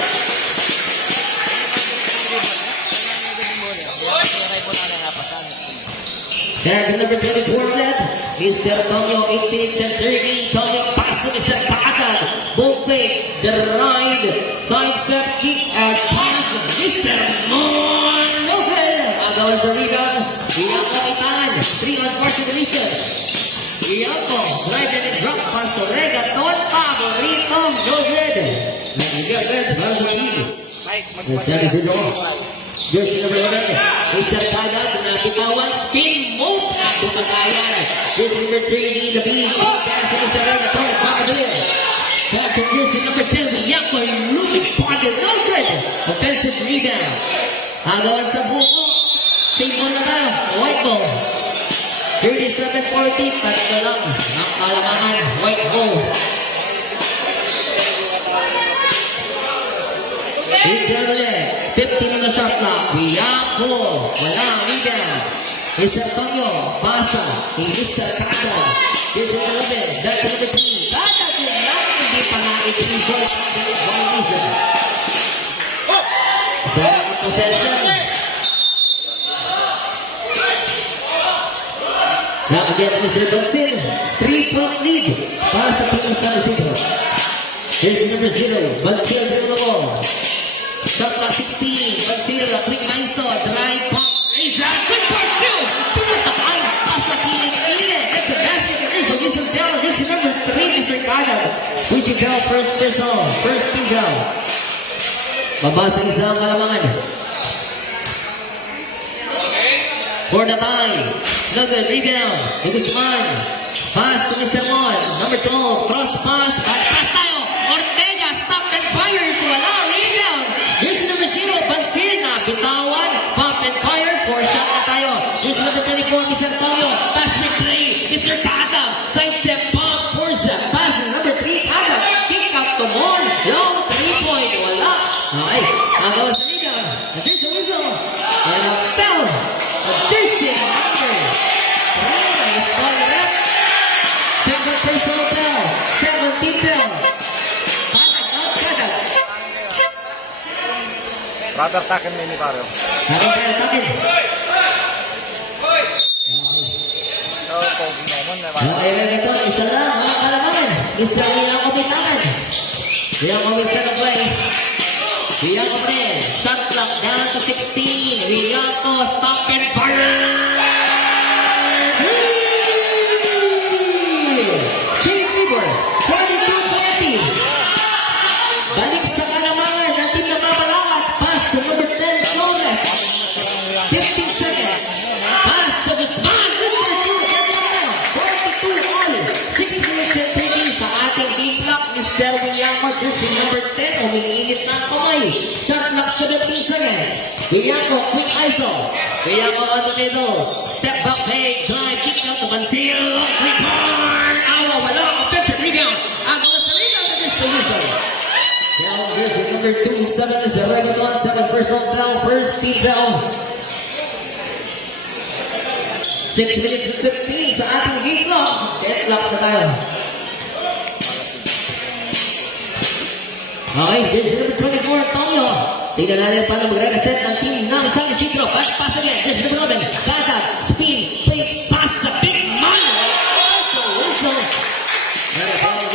And the number 24 set, Mr. Tonyo, 18 and 30. Tonyo pass to Mr. Takatag. Ball fake, the ride, side step, kick, and pass. Mr. Monroe. Agawan sa rebound. Willaco itangan. 3 on 4 situation. Willaco, drive and drop pass to Regatón. Paborito, no good. Nag-good, para sa team. Nagsabi si Dong. Jersey number 11, Mr. Tagad, nakitawan, spin move, bumagayan. Jersey number 3, need the beat, pass to Mr. Regatón, Papadilla. Back to jersey number 10, Willaco, looking for the no good. Offensive rebound. Agawan sa buko, same ball na ba, white ball. 37-40, tatlo lang, ang Kalamangan, white ball. Inbound ulit. 15 on the shot clock. Willaco. Wala. Rebound. Mr. Tonyo. Pasa. Mr. Kada. Here's the 11. Back to number 3. Kada din lang. Hindi pa nga i-3 shots. Sa possession. Now again, Mr. Bansil. 3-point lead. Para sa team ng San Isidro. Here's the number 0. Bansil to the ball. Shot clock 16. Bansil, a quick ISO, drive, pump, Asia, good part two. Pinatakan, pasa kilig-kilig. That's a basket. There's a whistle down. Here's the number 3, Mr. Kada. Which you fell, first person, first team down. Mabasa isang Kalamangan. For the tie. No good, rebound. To Guzman. Pass to Mr. Mon. Number 12, cross pass. Pass tayo. Ortega, stop and fires. Wala, rebound. Here's number 0, Bansil na bitawan, pump and fire, 4 shot na tayo. Here's number 24, Mr. Antonio, pass for 3, Mr. Kada, side step, pump, forza, pass, number 3, Kada, kick up to Mon, long 3-point, wala. Okay, agaw sa liga, and there's a whistle, and a foul, a jersey number 3, is called rep, second personal foul, 17th foul, pass out, Kada. Rubber tackle mini pare. Takin tayo, takin. No, pogi naman. Okay, ito, isa lang, mga Kalamangan. Mr. Willaco bitangan. Willaco minsan na play. Willaco pa rin. Shot clock down to 16. Willaco, stop and fire. Chase River, 42-20. Balik sa Kalamangan, natin na mabalakad. Pass to number 10, Flores. 15 seconds. Pass to Guzman. Number 2, Ganda. 42 all. 6 minutes and 30 sa ating team clock, Mr. Willaco. jersey number 10. Umiinit na ang kamay. Shot clock 17 seconds. Wiyako, quick ISO. Wiyako on the middle. Step back, fake, drive, kick out to Bansil. Return! Awa, wala. Offensive rebound. Agawa sa rebound of this solution. Down jersey number 2, 7 is the Reggaeton. 7 personal foul. First team foul. 6 minutes and 15 sa ating game clock. Deadlock na tayo. Okay, jersey number 24, Tonyo. Tingnan natin paano magre-reset ng team ng isang chikro. Back pass again, jersey number 11. Back spin, fake pass sa big man. Wilson.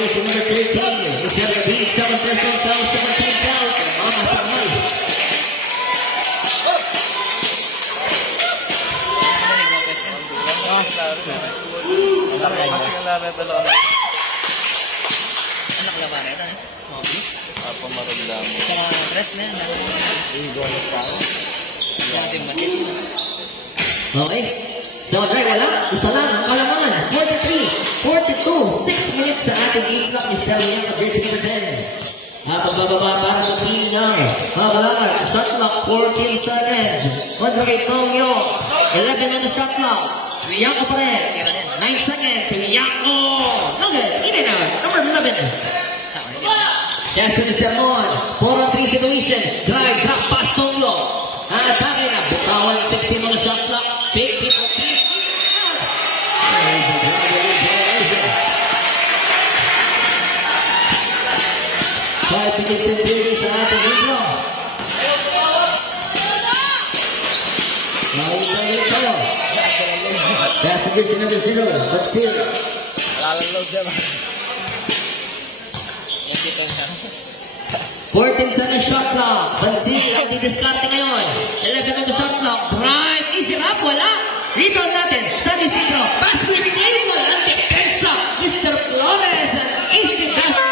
Jersey number 13. Is there to be 7 personal foul, 17 foul. Mama sa kamay. Kasi nga lang talaga na Anak laban ito eh. Mga bis. pamaramdam mo. Sa mga press na yan. Bonus tayo. Natin matit. Okay. So, okay, wala. Isa lang ang kalamangan. 43, 42, 6 minutes sa ating game clock ni Shelly Young of jersey number 10. At ang bababa para sa team niya. Mga kalaman, shot clock, 14 seconds. Kontra kay Tongyo. 11 on the shot clock. Wiyako pa rin. 9 seconds. Wiyako. Nugget. In and out. Number 11. Justin is the on. 4-on-3 situation. Drive, drop pass, Tongyo. Atake na. Bukawan, 16 on the shot clock. Big people. 5 minutes and 30 sa ating intro. Nakikita tayo. That's the jersey number 0. But still. Lalalaw dyan. Hindi ko siya. 14 sa shot clock. Bansil ang didiskarte ngayon. 11 on the shot clock. Drive. Easy rap. Wala. Rebound natin. Sa disintro. Pass break. Table. Ang depensa. Mr. Flores. Ang easy basket.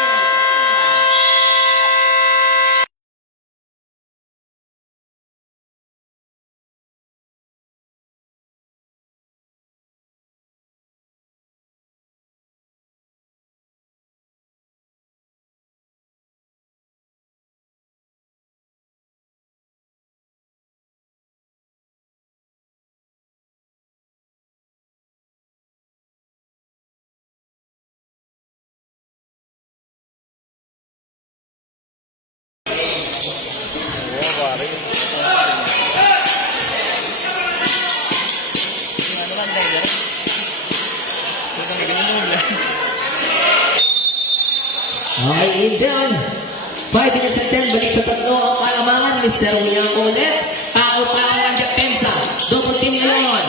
Ano ba ang driver? Ito kami ganun lang. Okay, in down. 5 minutes and 10. Balik sa tatlo ang kalamangan. Mr. William ulit. Tao-tao ang depensa. Double team ngayon.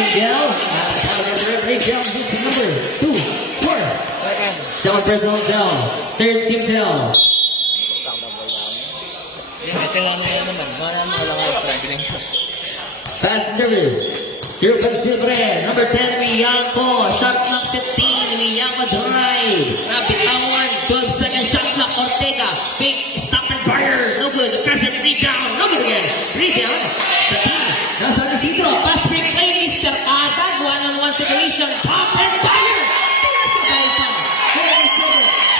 Miguel. Referee down. Jersey number 2, 4. 7 personal down. Third team down. Ito lang na yan naman. Wala nga struggling. Pass interview. Urban Silbre. Number 10, Wiyako. Shot clock 15. Wiyako drive. Napitawan. 12 second shot clock. Ortega. Big stop and fire. No good. Aggressive rebound. No good again. Rebound. Sa team. Nasa Isidro. Pass break play. Mr. Atag. 1-on-1 situation. Pop and fire.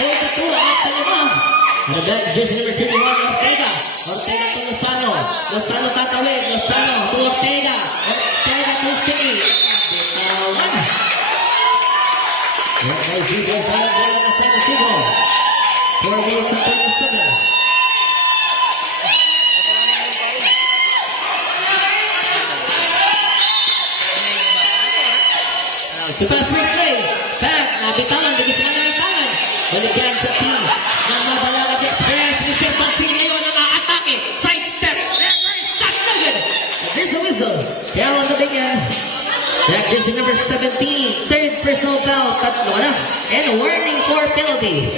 Hold the 2. Out sa lima. On the bench, jersey number 31, Ortega. Ortega to Lozano. Lozano tatawid. Lozano to Ortega. Ortega to Sticky. Bitawan. Okay, Zigo. Ball on the side of Zigo. 4 minutes and 37. Si pass break play. Back. Nabitawan. Bigis na ng tangan. Baligyan sa team. Nang mabalang press. Mr. Pansin ngayon ang atake. Side step. Reverse shot. No good. There's a whistle. Kaya on the big end. Jack jersey number 17. Third personal foul. Tatlo na. And warning for penalty.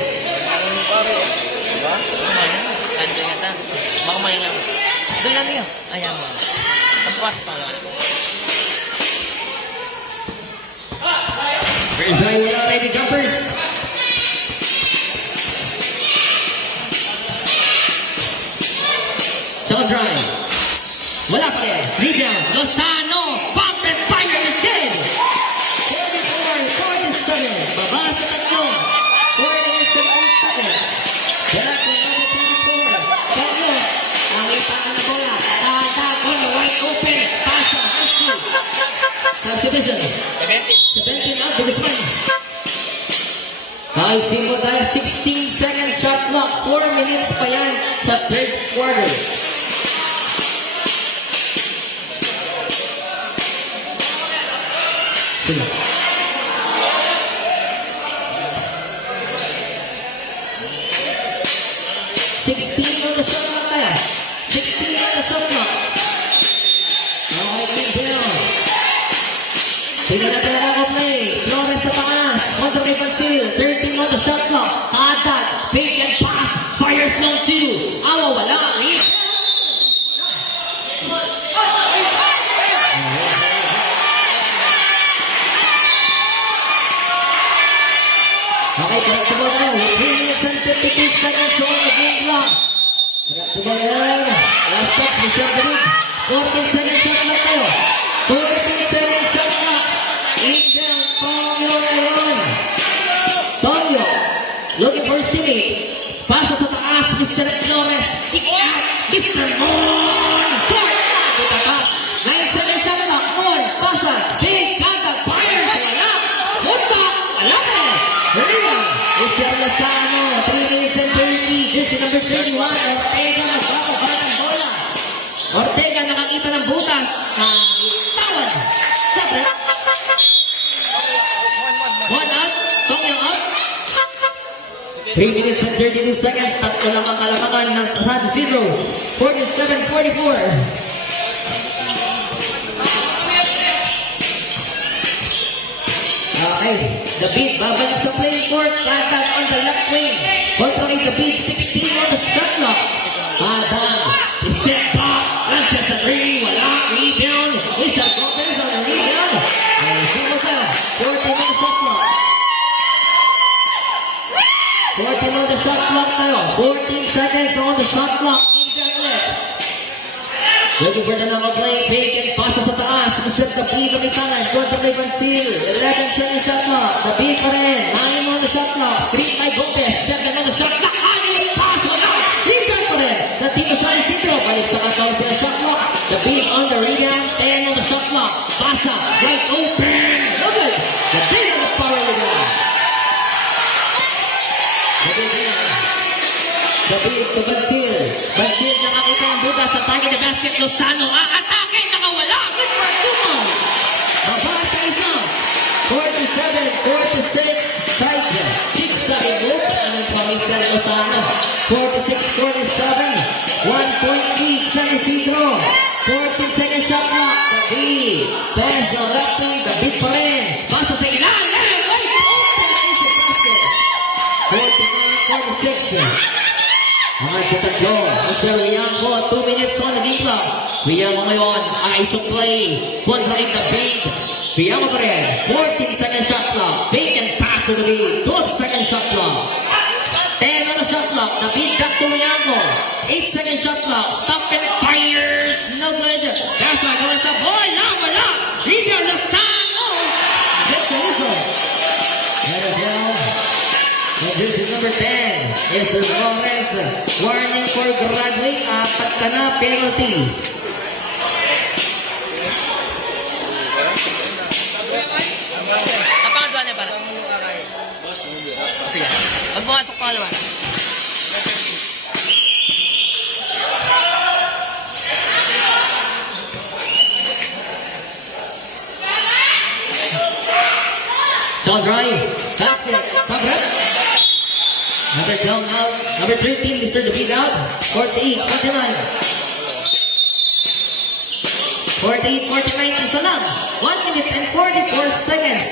Andiyan nga ta. Baka may lang. Doon lang niyo. Ayan mo. Pagpas pa lang. Where's my wala ready jumpers? Second drive. Wala pa rin. Rebound. Lozano. Pump and fire is good. 44-47. Baba sa tatlo. 4 minutes and Okay, simple tayo. 16 second shot clock. 4 minutes pa yan sa third quarter. Sige. 16 on the shot clock tayo. 16 on the shot clock. Okay, keep down. Tingnan natin ang ako play. Flores sa taas. Kontra kay Pansil. 13 on the shot clock. Kadat. Fake and pass. Fires long two. Awa, wala. Okay, correct to ball now. 3 minutes and 52 seconds on the game clock. Correct to ball now. Last touch, Mr. David. 14 seconds shot clock tayo. 14 seconds shot clock. In down, Tonyo Ayon. Tonyo, looking for his teammate. Pasa sa taas, Mr. Flores. Kick out, Mr. Moon. Short. Kita pa. 9 seconds shot clock. On, pasa. Big contact, fires. Wala. Punta. Wala ka na. Rebound. Mr. Lozano. 3 minutes and 30. Jersey number 31. Ortega magkakabar ng bola. Ortega nakakita ng butas. Tawad. Sabre. One out. Tonyo out. 3 minutes and 32 seconds. Tatlo lang ang kalamangan ng Pasado Zero. 47-44. Okay, the beat, babalik sa playing court, Kadat on the left wing. Controlling the beat, 16 on the shot clock. Adam, step back, lances a three, wala, rebound. Mr. Gomez on the rebound. And single down, 14 on the shot clock. 14 on the shot clock tayo. 14 seconds on the shot clock. Inter left. Looking for the number play, fake and pasa sa taas. Mr. David Kamitangan, Contra kay Vansil. 11 seconds shot clock. David pa rin. 9 on the shot clock. Street by Gomez. 7 on the shot clock. Ano pass wala. Rebound pa rin. Natito sa Isidro. Balik sa 14 na shot clock. David on the rebound. 10 on the shot clock. Pasa. Right open. Look good. David on the power rebound. David to Vansil. Vansil nakakita ang butas. Atake the basket. Lozano. Atake. Nakawala. Good for Tumo. Baba sa isa. 47-46. Tied. 6 sa ibot. Anong promise na Lozano? 46-47. 1 point lead sa Isidro. 14 seconds shot clock. David. Pass na left wing. David pa rin. Pasa sa ilalim. Right open. Basket. 49-46. Alright, sa tatlo. Mr. Rianco, 2 minutes on the game clock. Rianco ngayon, ang isang play. Kontra kay David. Rianco pa rin. 14 second shot clock. Fake and pass to the lead. 12 second shot clock. 10 on the shot clock. David back to Rianco. 8 second shot clock. Stop and fires. No good. That's not going sa bola. Wala. Rebound na Sano. That's the whistle. Let us down. And this is number 10. Mr. Flores. Warning for graduate. Apat ka na penalty. Ang pangatlo niya para. Sige. Pag pumasok pangalawa. Sound right. Basket. Pabrat. Number 12 out. Number 13, Mr. David out. 48, 49. 48-49 isa lang. 1 minute and 44 seconds.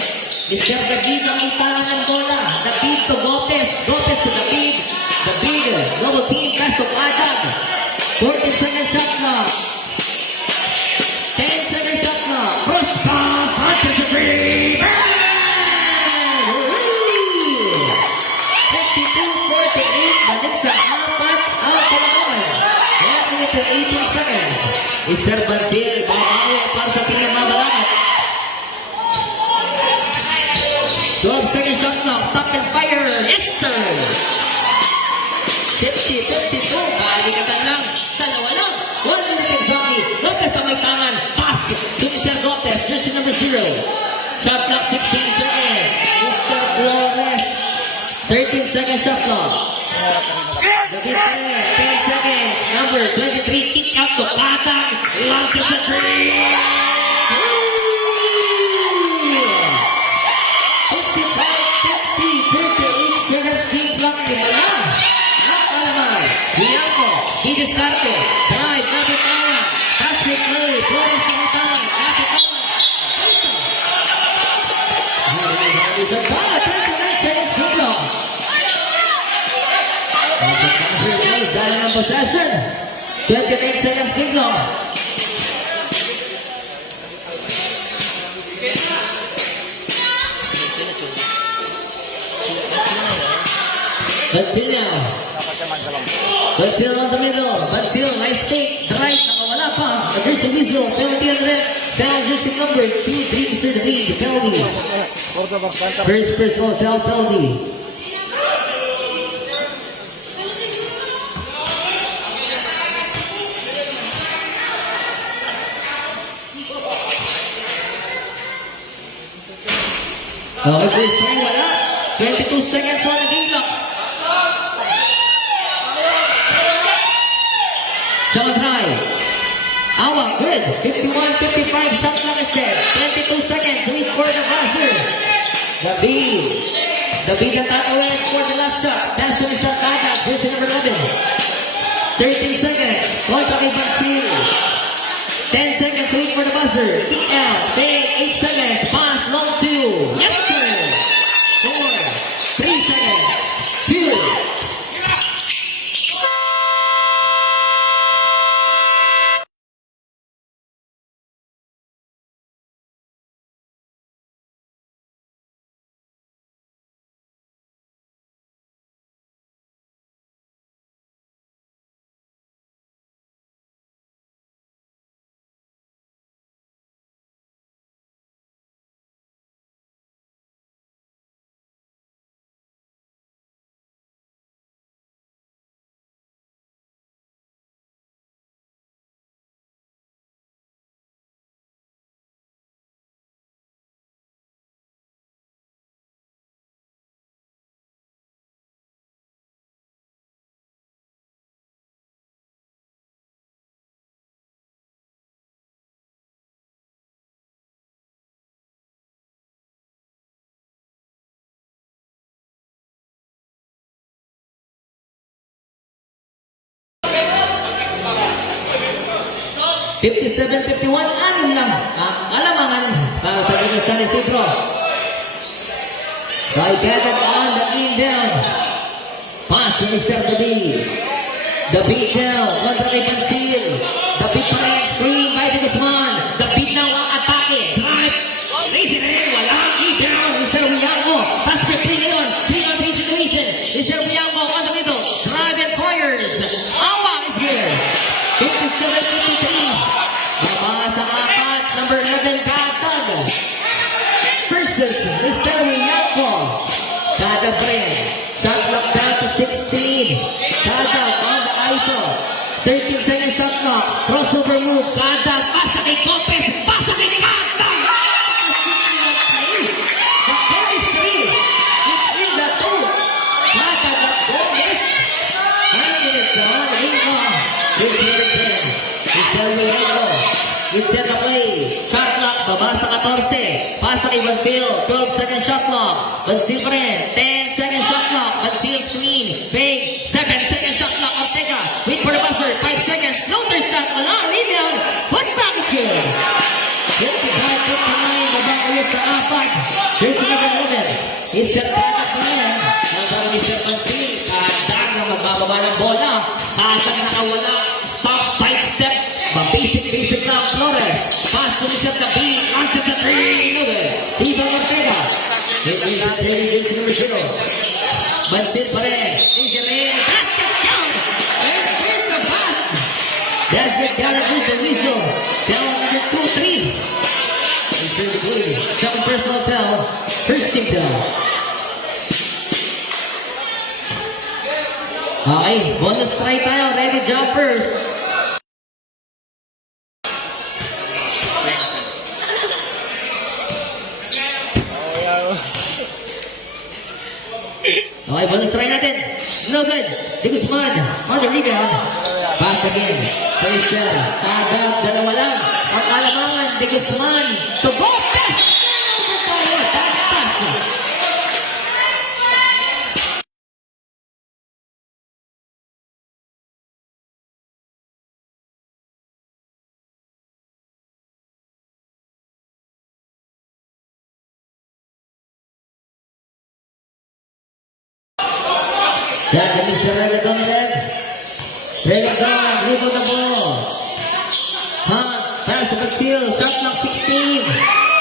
Mr. David ang iparang ng bola. David to Gopez. Gopez to David. David, double team, pass to Agad. 40 second shot clock. 10 second shot clock. Cross pass. Hunter sa three. 52-48. Balik sa apat ang kalamangan. 1 minute and 18 seconds. Mr. Bansil, babawi para sa pinamabalangat. 12 second shot clock. Stop and fire. Yes, sir. 50-52. Balikatan lang. Dalawa lang. 1 minute exactly. Lopez ang may tangan. Pass to Mr. Lopez. Jersey number 0. Shot clock 16 seconds. Mr. Flores. 13 13-second shot clock. The big player, 10 seconds. Number 23, kick out to Patang. Launches a three. 55-50, 38 seconds kick clock. Lima lang. At alaman, Bianco, Hidescarte, drive, nabitawan. Basket play, Flores nabitawan. Nabitawan. It's a ball, 29 seconds kick clock. Jalan ng possession. 28 seconds kick clock. Bansil now. Bansil on the middle. Bansil, nice take. Drive, nakawala pa. There's a whistle. Penalty on red. Foul jersey number 2-3, Mr. David. Penalty. First personal foul penalty. Okay, first time, wala. 22 seconds on the game clock. Tsaka drive. Awak, good. 51-55, shot clock is dead. 22 seconds, wait for the buzzer. The beat ang tatawin for the last shot. Pass to the shot back, version number 11. 13 seconds, kontra kay Bansil. 10 seconds, wait for the buzzer. PL, fake, 8 seconds, pass, long 2. Yes, sir. 4, 3 seconds, 2. $57-51, anim lang ang alamangan para sa Ginang San Isidro. Right handed on the in down. Pass to Mr. David. David down, kontra kay Bansil. David pa rin, screen by the Guzman. David now ang atake. Drive, raise it in, walang i-down. Mr. Wiyango, pass for 3 ngayon. 3-on-3 situation. Mr. Wiyango on the middle. Drive and fires. Awang is here. 57-53. Baba sa apat, number 11, Katag. Versus Mr. Wiyango. Katag pa rin. Shot clock down to 16. Katag on the ISO. 13 seconds shot clock. Crossover move. Katag. Pasa kay Lopez. Pasa kay Katag. The chemistry between the two. Katag at Gomez. 9 minutes on. Ingo. Here's number 10. Mr. Wiyango. You set the play. Shot clock, baba sa 14. Pasa kay Bansil. 12 second shot clock. Bansil pa rin. 10 second shot clock. Bansil screen. Fake. 7 second shot clock. Ortega. Wait for the buzzer. 5 seconds. Floater shot. Wala. Rebound. Put back is good. 55-59. Baba ulit sa apat. Here's number 11. Mr. Katak na yan. Nandang Mr. Bansil. Katak na magbababa ng bola. Katak nakawala. Stop. Side step. Basic lang, Flores. Pass to Mr. David. Launches a three. Ivan Ortega. It is a three. It's number 0. Bansil pa rin. Easy rin. Basket count. There's a pass. Basket count at Mr. Whistle. Foul number 2-3. Mr. David. Second personal foul. First team foul. Okay. Bonus try tayo. Ready jumpers. Okay, bonus try natin. No good. De Guzman on the rebound. Pass again. Christian. Agad. Dalawa lang. Ang alamangan. De Guzman. To go. Pass. Pass. That the Mr. Regaton left. Regaton, dribble the ball. Hunt, pass to Baxil, shot clock 16.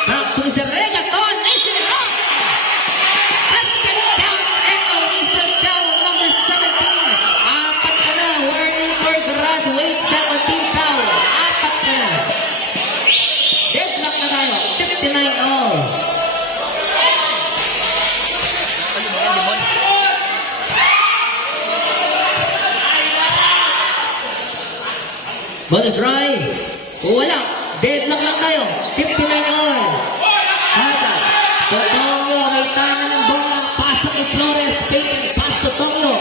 Back to Mr. Regaton, listen it up. Basket count, Echo Mr. Foul number 17. Apat ka na, warning for graduate, 17 foul. Apat ka na. Deadlock na tayo, 59 all. Bonus right. Wala. Deadlock lang tayo. 59 all. Hatag. Totongo. May tanga ng bola. Pasok ni Flores. Fake pass to Tongo.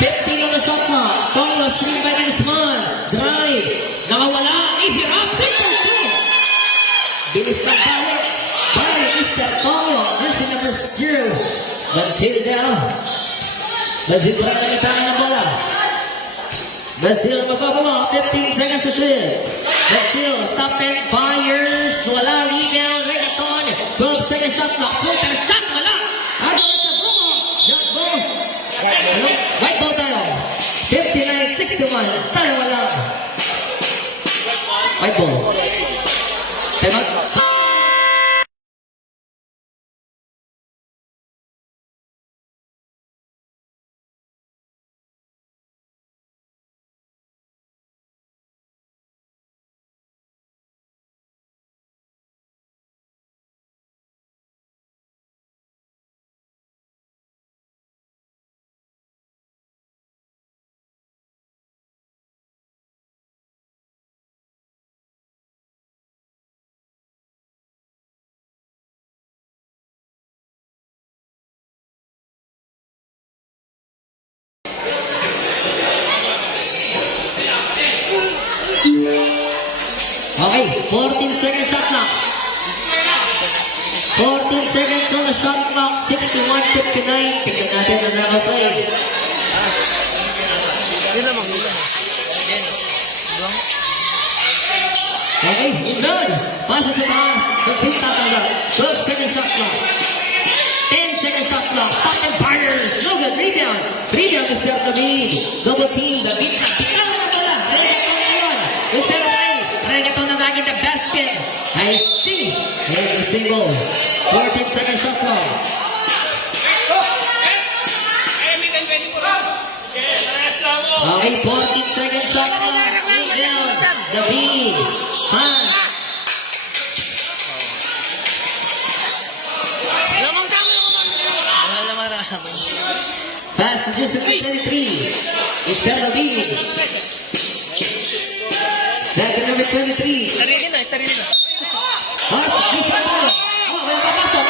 15 on the shot clock. Tongo. Stream by Guzman. Drive. Nakawala. Easy up. Picture 2. Bilis na balik. Balik. Mr. Tongo. Nursing number 0. Bansil down. Bansil pa rin ang tanga ng bola. Basil magpapama, 15 seconds to shoot. Basil, stop and fires. Wala, rebound, Regaton. 12 seconds shot clock. Floater shot, wala. Agad sa bungo. Jump ball. White ball tayo. 59-61. Dalawa lang. White ball. Time out. Okay, 14 seconds shot clock. 14 seconds on the shot clock. 61-59. Tignan natin ang nakaplay. Okay, inbound. Pasa sa taas. Pagsin tatanggap. 12 seconds shot clock. 10 seconds shot clock. Stop and fires. No good. Rebound. Rebound is there to be. Double team. The beat. Tignan mo pala. Regaton na yun. Yung 7-8. Regaton na back in the basket. I see. It's a single. 14 seconds shot clock. Okay, 14 seconds shot clock. Rebound. The beat. Pass to Joseph 23. It's got the lead. That's number 23. Sarili na, sarili na. Oh, wala papasok.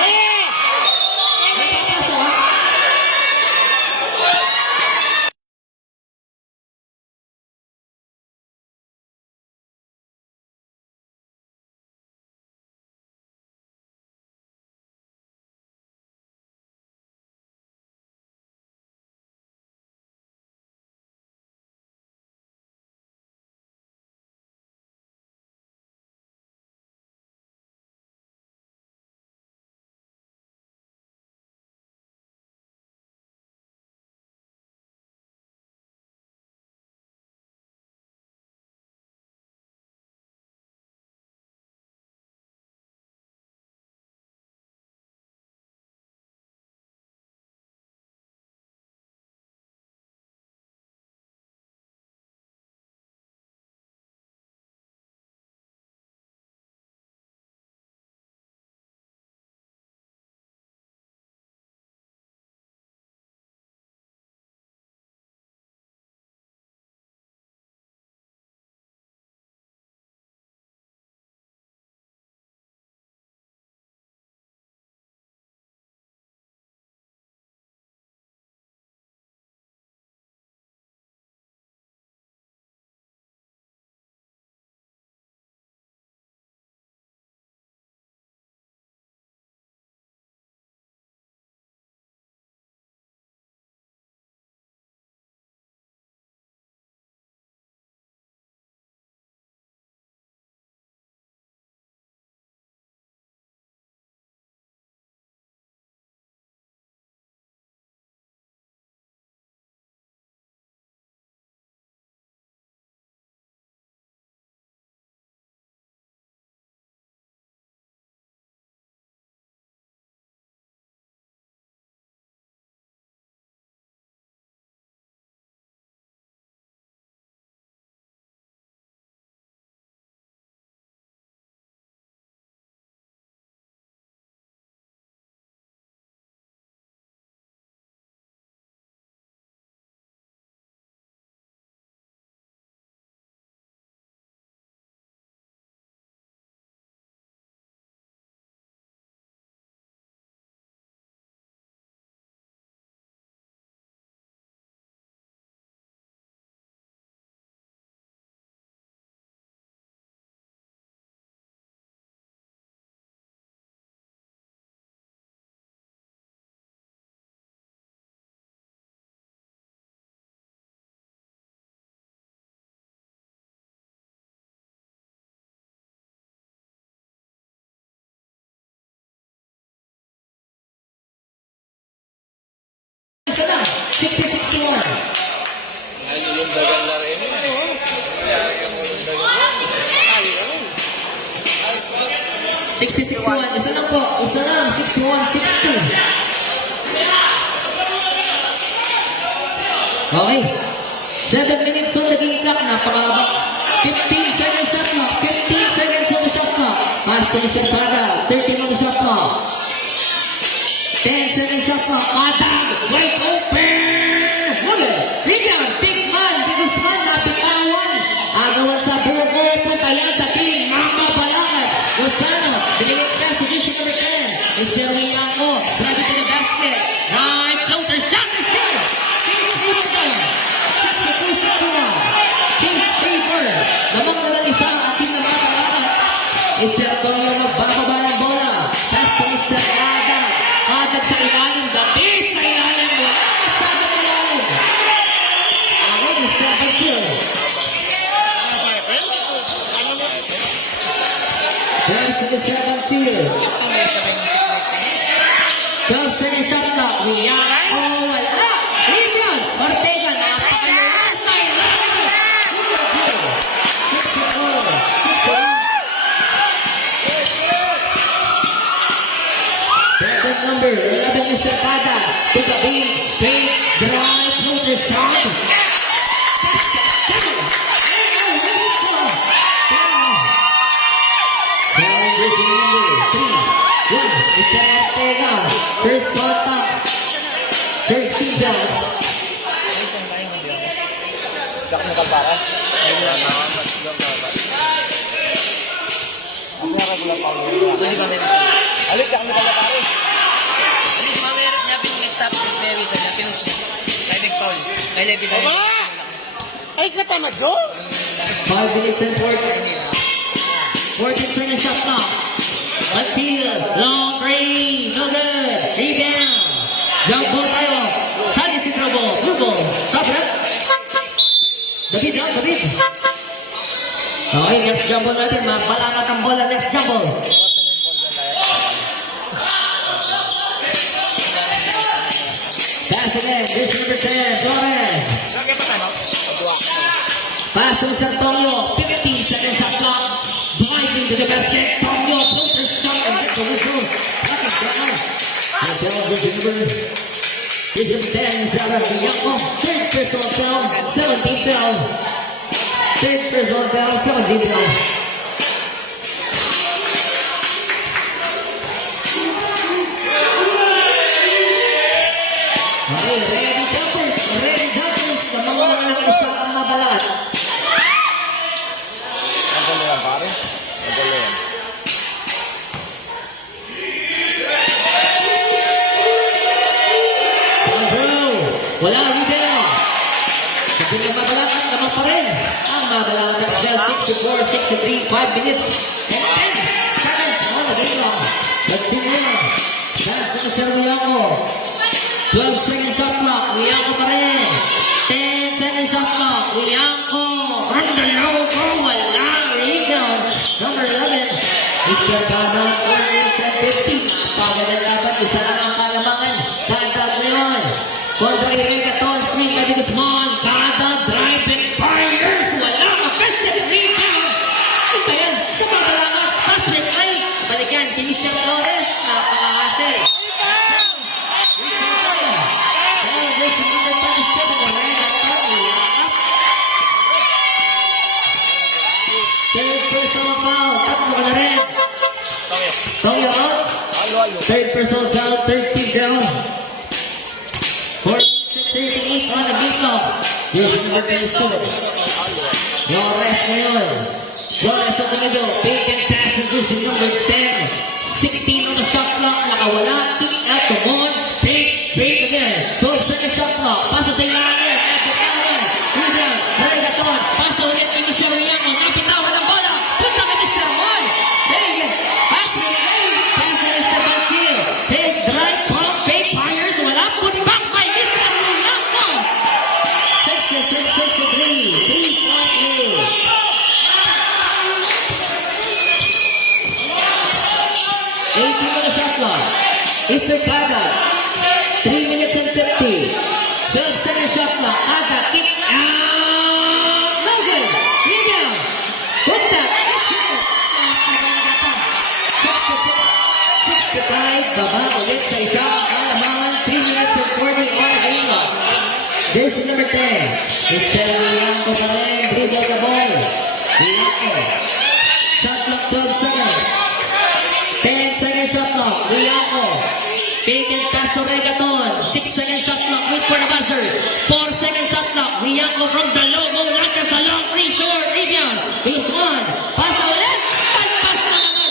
lang. 60-61. Nalulundagan na rin. Nangyari ka mo lundagan. 60-61. Isa lang po. Isa lang. 61-62. Okay. 7 minutes on the game clock. Napakahaba. 15 seconds shot clock. 15 seconds on the shot clock. Pass to Mr. Pada. 13 on the shot clock. 10 seconds shot clock. Pada. Wide open. Huli. Rebound. Big man. Big Usman. Napitawan. Agawan sa Burgo. Punta yan sa team. Mama Balakat. Lozano. Binigit ka sa position number 10. Mr. Wiyanko. Drive to the basket. Right. Floater shot is good. Case Favor. 62-61. Case Favor. Lamang naman isa ang ating na mga Balakat. Mr. Antonio magbababa ng bola. Pass to Mr. Ada. Ada sa ilalim. David sa ilalim. Masyado malalim. Ako, Mr. Basil. Pass to Mr. Basil. 12 seconds shot clock. Wiyanko. Wala. Rebound. Ortega. Napakalakas. 64-61. Second number, 11, Mr. Pada. To the beat. Straight drive. Floater shot. Mr. Ortega. First contact. First team downs. Dak mo kalpara. Ang harap lang pa. Pwede ba meron siya? Alik dak mo kalpara. Alis, mameron niya pinag-stop si Mary sa niya. Pinus niya. Kaya big foul. Kaya Levi ba? Ay, katama do? 5 minutes and 14 seconds shot clock. Let's see it. Long three. No good. Rebound. Jump ball tayo. Sali si Trobo. Trobo. Sabra. David yan. David. Okay, next jump ball natin. Mabalangat ang bola. Next jump ball. Pass again. This is number 10. Flores. Pass to Mr. Tonyo. 15 seconds shot clock. Driving to the basket. Tonyo. Floater shot. And gets the whistle. Back it down. And down with the number. This is 10. Sarah Wiyanko. Third personal foul. 17 foul. Third personal foul. 17 foul. Okay, ready jumpers. Ready jumpers. Namang mga isa ang mabalat. Ang gulo yan, pare. Ang gulo yan. Wala ang video. Sa pinagbabalatan naman pa rin. Ang mabalatan ng 64-63, 5 minutes and 10 seconds on the game clock. Let's see now. Pass to Mr. Wiyanko. 12 seconds shot clock. Wiyanko pa rin. 10 seconds shot clock. Wiyanko. On the low go. Walang rebound. Number 11. Mr. Gana. 4 minutes and 15. Pagandang laban. Isa lang ang kalamangan. Dagdag ngayon. Contra Irregaton, screen by Guzman, Kada, drive and fires, walang offensive rebound. Ano ba yan? Sa pagdalangan, pass break play. Balikan, Mr. Flores, napaka-hassle. Celebration number 27, Irregaton, iyakap. Third personal foul, tatlo ka na rin. Tongyo out. Third personal foul, third team down. 4 minutes and 38 on the game clock. Here's number 22. Flores ngayon. Flores sa tumido. Fake and pass and juice in number 10. 16 on the shot clock. Nakawala. Kicking out the ball. Fake again. 12 second shot clock. Pasa sa ilalim. Napitawan. Rebound. Regaton. Pasa ulit kay Mr. Wiyanko. Napitawan ng bola. Punta kay Mr. Moy. Hey. Pass relay. Pass to Mr. Basil. Fake drive. Pump. Fake fires. Wala. Put back by Mr. Wiyanko. 66-63. 3-point lead. Mr. Kada, 3 minutes and 50. second shot clock. Kada kicks out. No good. Rebound. Good back. 65. Baba ulit sa isang alamangan. 3 minutes and 40 on the game clock. Jersey number 10. Mr. Lianco pa rin. Dribble the ball. Lianco. Shot clock 12 seconds. 10 seconds shot clock. Lianco. Pick and pass to Regaton. 6 seconds shot clock. Wait for the buzzer. 4 seconds shot clock. Lianco from the logo. Naka sa long free short. Rebound. Guzman. Pasa ulit. Pass na naman.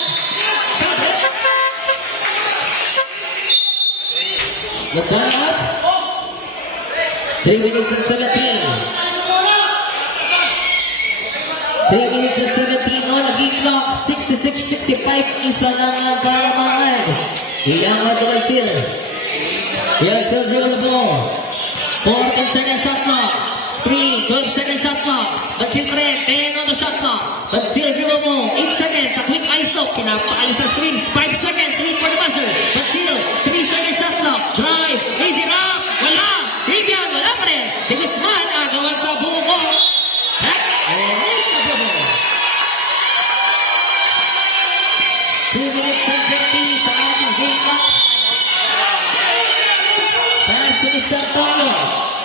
What's up? 3 minutes and 17. 3 minutes and 17 on the game clock. 66-65. Isa lang ang paramangan. Lianco to Brazil. Brazil dribble the ball. 14 seconds shot clock. Screen. 12 seconds shot clock. Brazil pa rin. 10 on the shot clock. Brazil dribble ball. 8 seconds. Sa quick iso. Pinapaalis sa screen. 5 seconds. Wait for the buzzer. Brazil. 3 seconds shot clock. Drive. Easy rock. Wala. Rebound. Wala pa rin. De Guzman. Agawan sa buko. Release sa buko. 2 minutes and 50 sa ating game clock. Pass to Mr. Tomo.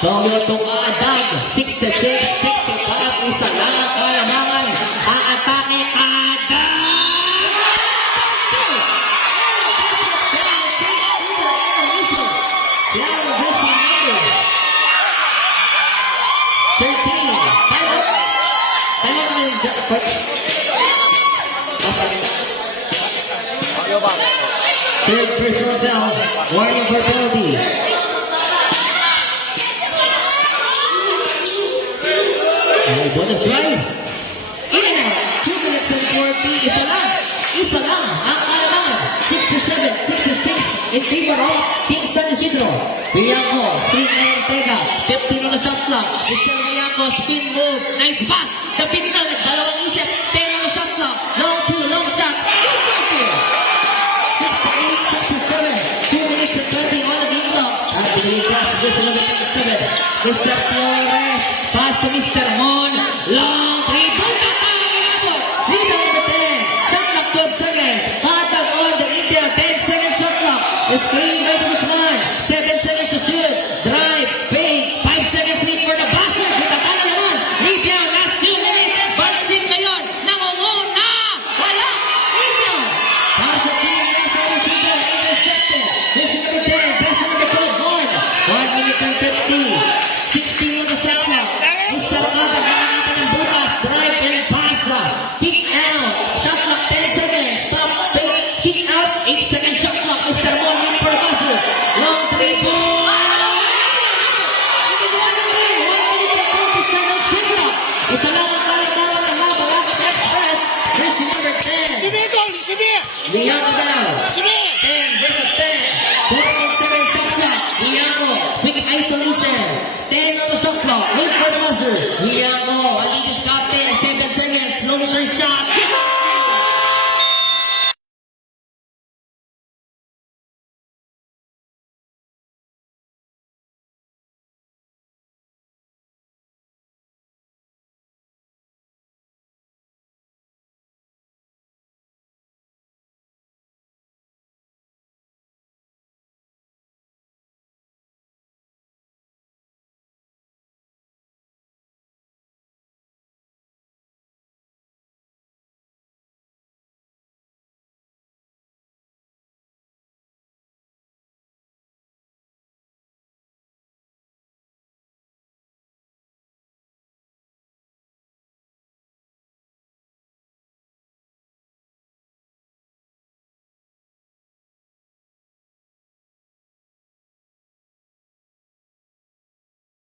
Tomo itong aadag. 66-65. Isa lang ang kalamangan. Aatake aadag. 13. Third personal foul. Warning for penalty. Bonus drive. In and out. 2 minutes and 40. Isa lang. Ang kalamangan. 67-66 in favor of Team San Isidro. Lianco, screen and Ortega. 15 on the shot clock. Mr. Lianco, spin move. Nice pass. Kapit na. Dalawang isip. 10 on the shot clock. Long two, long shot. 68-67. 2 minutes and 20 on the game clock. At the game pass, position number 27. Mr. Flores. Pass to Mr. Mon. Long three. Rebound number 10. Shot clock 12 seconds. Hatag on the India. 10 seconds shot clock. Screen by the Guzman. 7 seconds to shoot. Drive. Fade. 5 seconds lead for the buzzer. Butakan naman. Rebound. Last 2 minutes. Bansin ngayon. Nangunguna. Wala. Rebound. Para sa team ng San Isidro. Intercepted. This is number 10. Press number 12 on. 1 minute and 50. 16 on the shot clock. Mr. Hatag nakakita ng butas. Drive and pass. Kick out. Shot clock 10 seconds. Stop. Kick out. 8 seconds shot clock. Mr. Mon win for buzzer. Long three ball. 1 minute and 20 seconds. Kick out. Isa lang ang kalamangan ng Mabalacat Express. Jersey number 10. Lianco down. 10 versus 10. 14 seconds shot clock. Lianco. Quick isolation. 10 on the shot clock. Wait for the buzzer. Lianco. Adidas captain. 7 seconds. Long shot.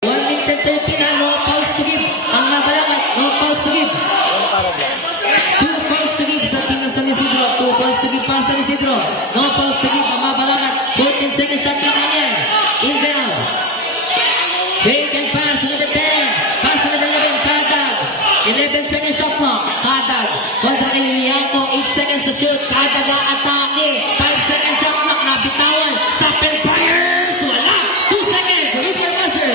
Minute and 30 na, no fouls to give. Ang Mabalacat, no fouls to give. 2 fouls to give sa team ng San Isidro. 2 fouls to give para San Isidro. No fouls to give ang Mabalacat. 14 seconds shot clock na yan. Inbound. Fake and pass number 10. Pass number 11, Kadag. 11 seconds shot clock. Kadag. Kontra kay Lianco. 8 seconds to shoot. Kadag atake. 5 seconds shot clock. Nabitawan. Stop and fires. Wala. 2 seconds. Refer buzzer.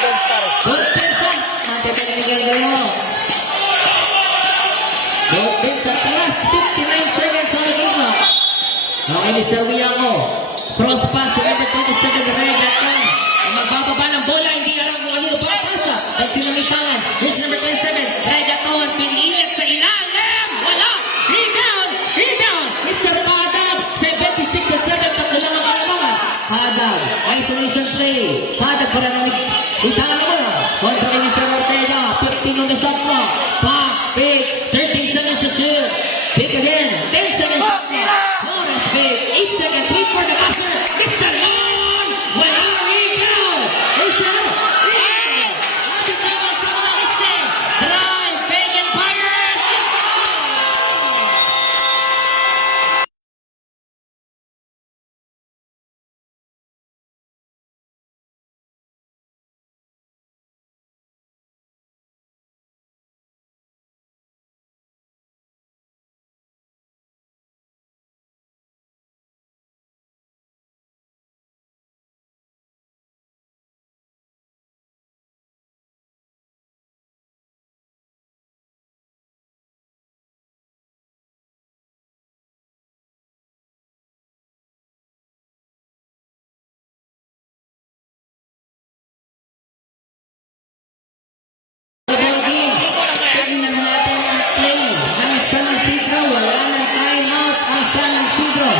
Prince Star. Good Pinsan. Matipinigyan kayo. Good Pinsan. Plus 59 seconds on the game clock. Okay, Mr. Wiyango. Cross pass to number 27, Ray Gatcon. Magbababa ng bola, hindi alam kung ano yung papasa. At sinamitangan. Here's number 27, Ray Gatcon. Pinilit sa ilalim. Wala. Rebound. Rebound. Mr. Padab. 76-7. Tatlo lang ang kalamangan. Padab. Isolation play. Padab para nang itangan mo na. Kontra kay Mr. Ortega. 15 on the shot clock. Back. Big. 13 seconds to shoot. Pick again. 10 seconds shot clock. Flores big. 8 seconds. Wait for the buzzer. Mr. Long. Wala. Rebound. Mr. Rebound. Happy Thomas sa mga liste. Drive. Big and fires. Tingnan natin ang play ng San Isidro. Wala ng timeout ang San Isidro.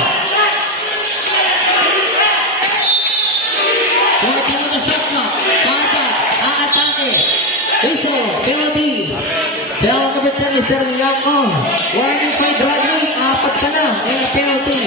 14 on the shot clock. Kanta, aatake. Whistle, penalty. Bell number 10, Mr. Wiyango. Warning by graduate. Apat ka na. And a penalty.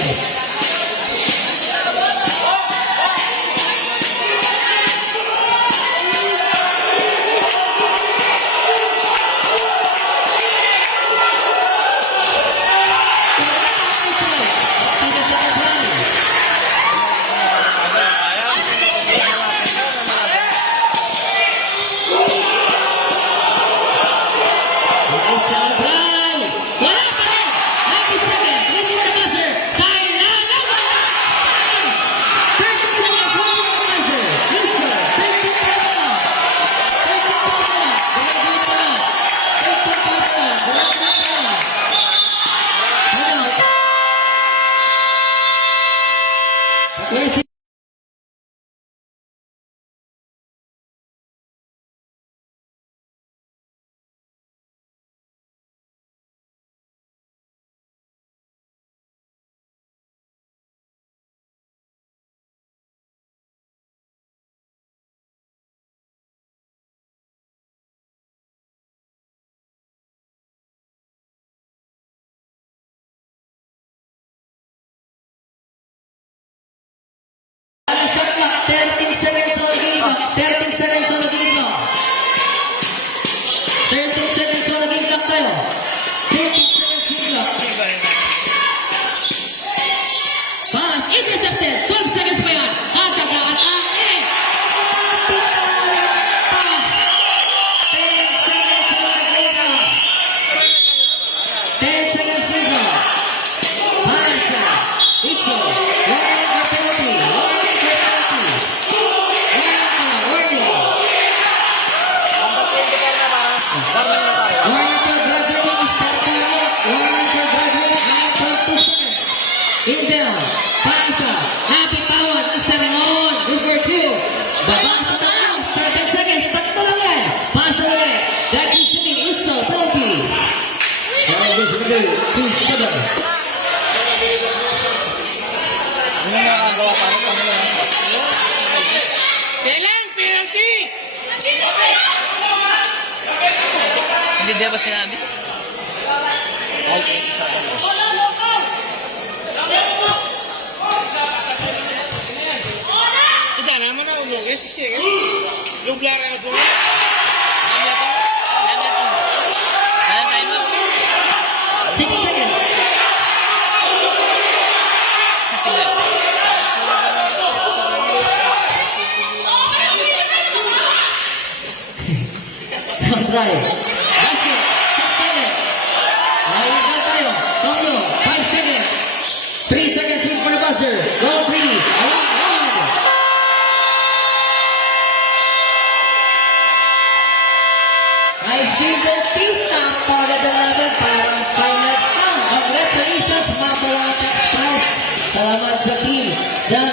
Shot clock, 13 seconds on the game clock. 13 seconds on the game clock. 13 seconds on the game clock tayo. 13 seconds game clock. Pass, intercepted. 12 seconds pa yan. Kataga, atake. 10 seconds on the game clock. 10 seconds game clock. Pass, whistle. Warning for penalty. Warning for penalty. Warning. Warning for graduate is 30. Warning for graduate 9.2 seconds. Intel. Pasa. Happy Tawan. Mr. Ramon. Number 2. Baba sa tayo. 7 seconds. Takto lang yan. Pasa ulit. Jackie Smith. Whistle. Penalty. Number 2-7. Ano yung nakagawa para kami lang? Kailan? Penalty! Hindi di ba sinabi? Okay, isa pa rin. Kita naman ako nung siksi kan. Lublar ako po. Dalam time out. 6 seconds. Kasi lang. Sound drive. Basket. 6 seconds. Naiigal tayo. Tokyo. 5 seconds. 3 seconds wait for the buzzer. Go 3. Along 1. Nice game Bautista. Para dalaman para final count. Congratulations mga Boracay Express. Salamat sa team ng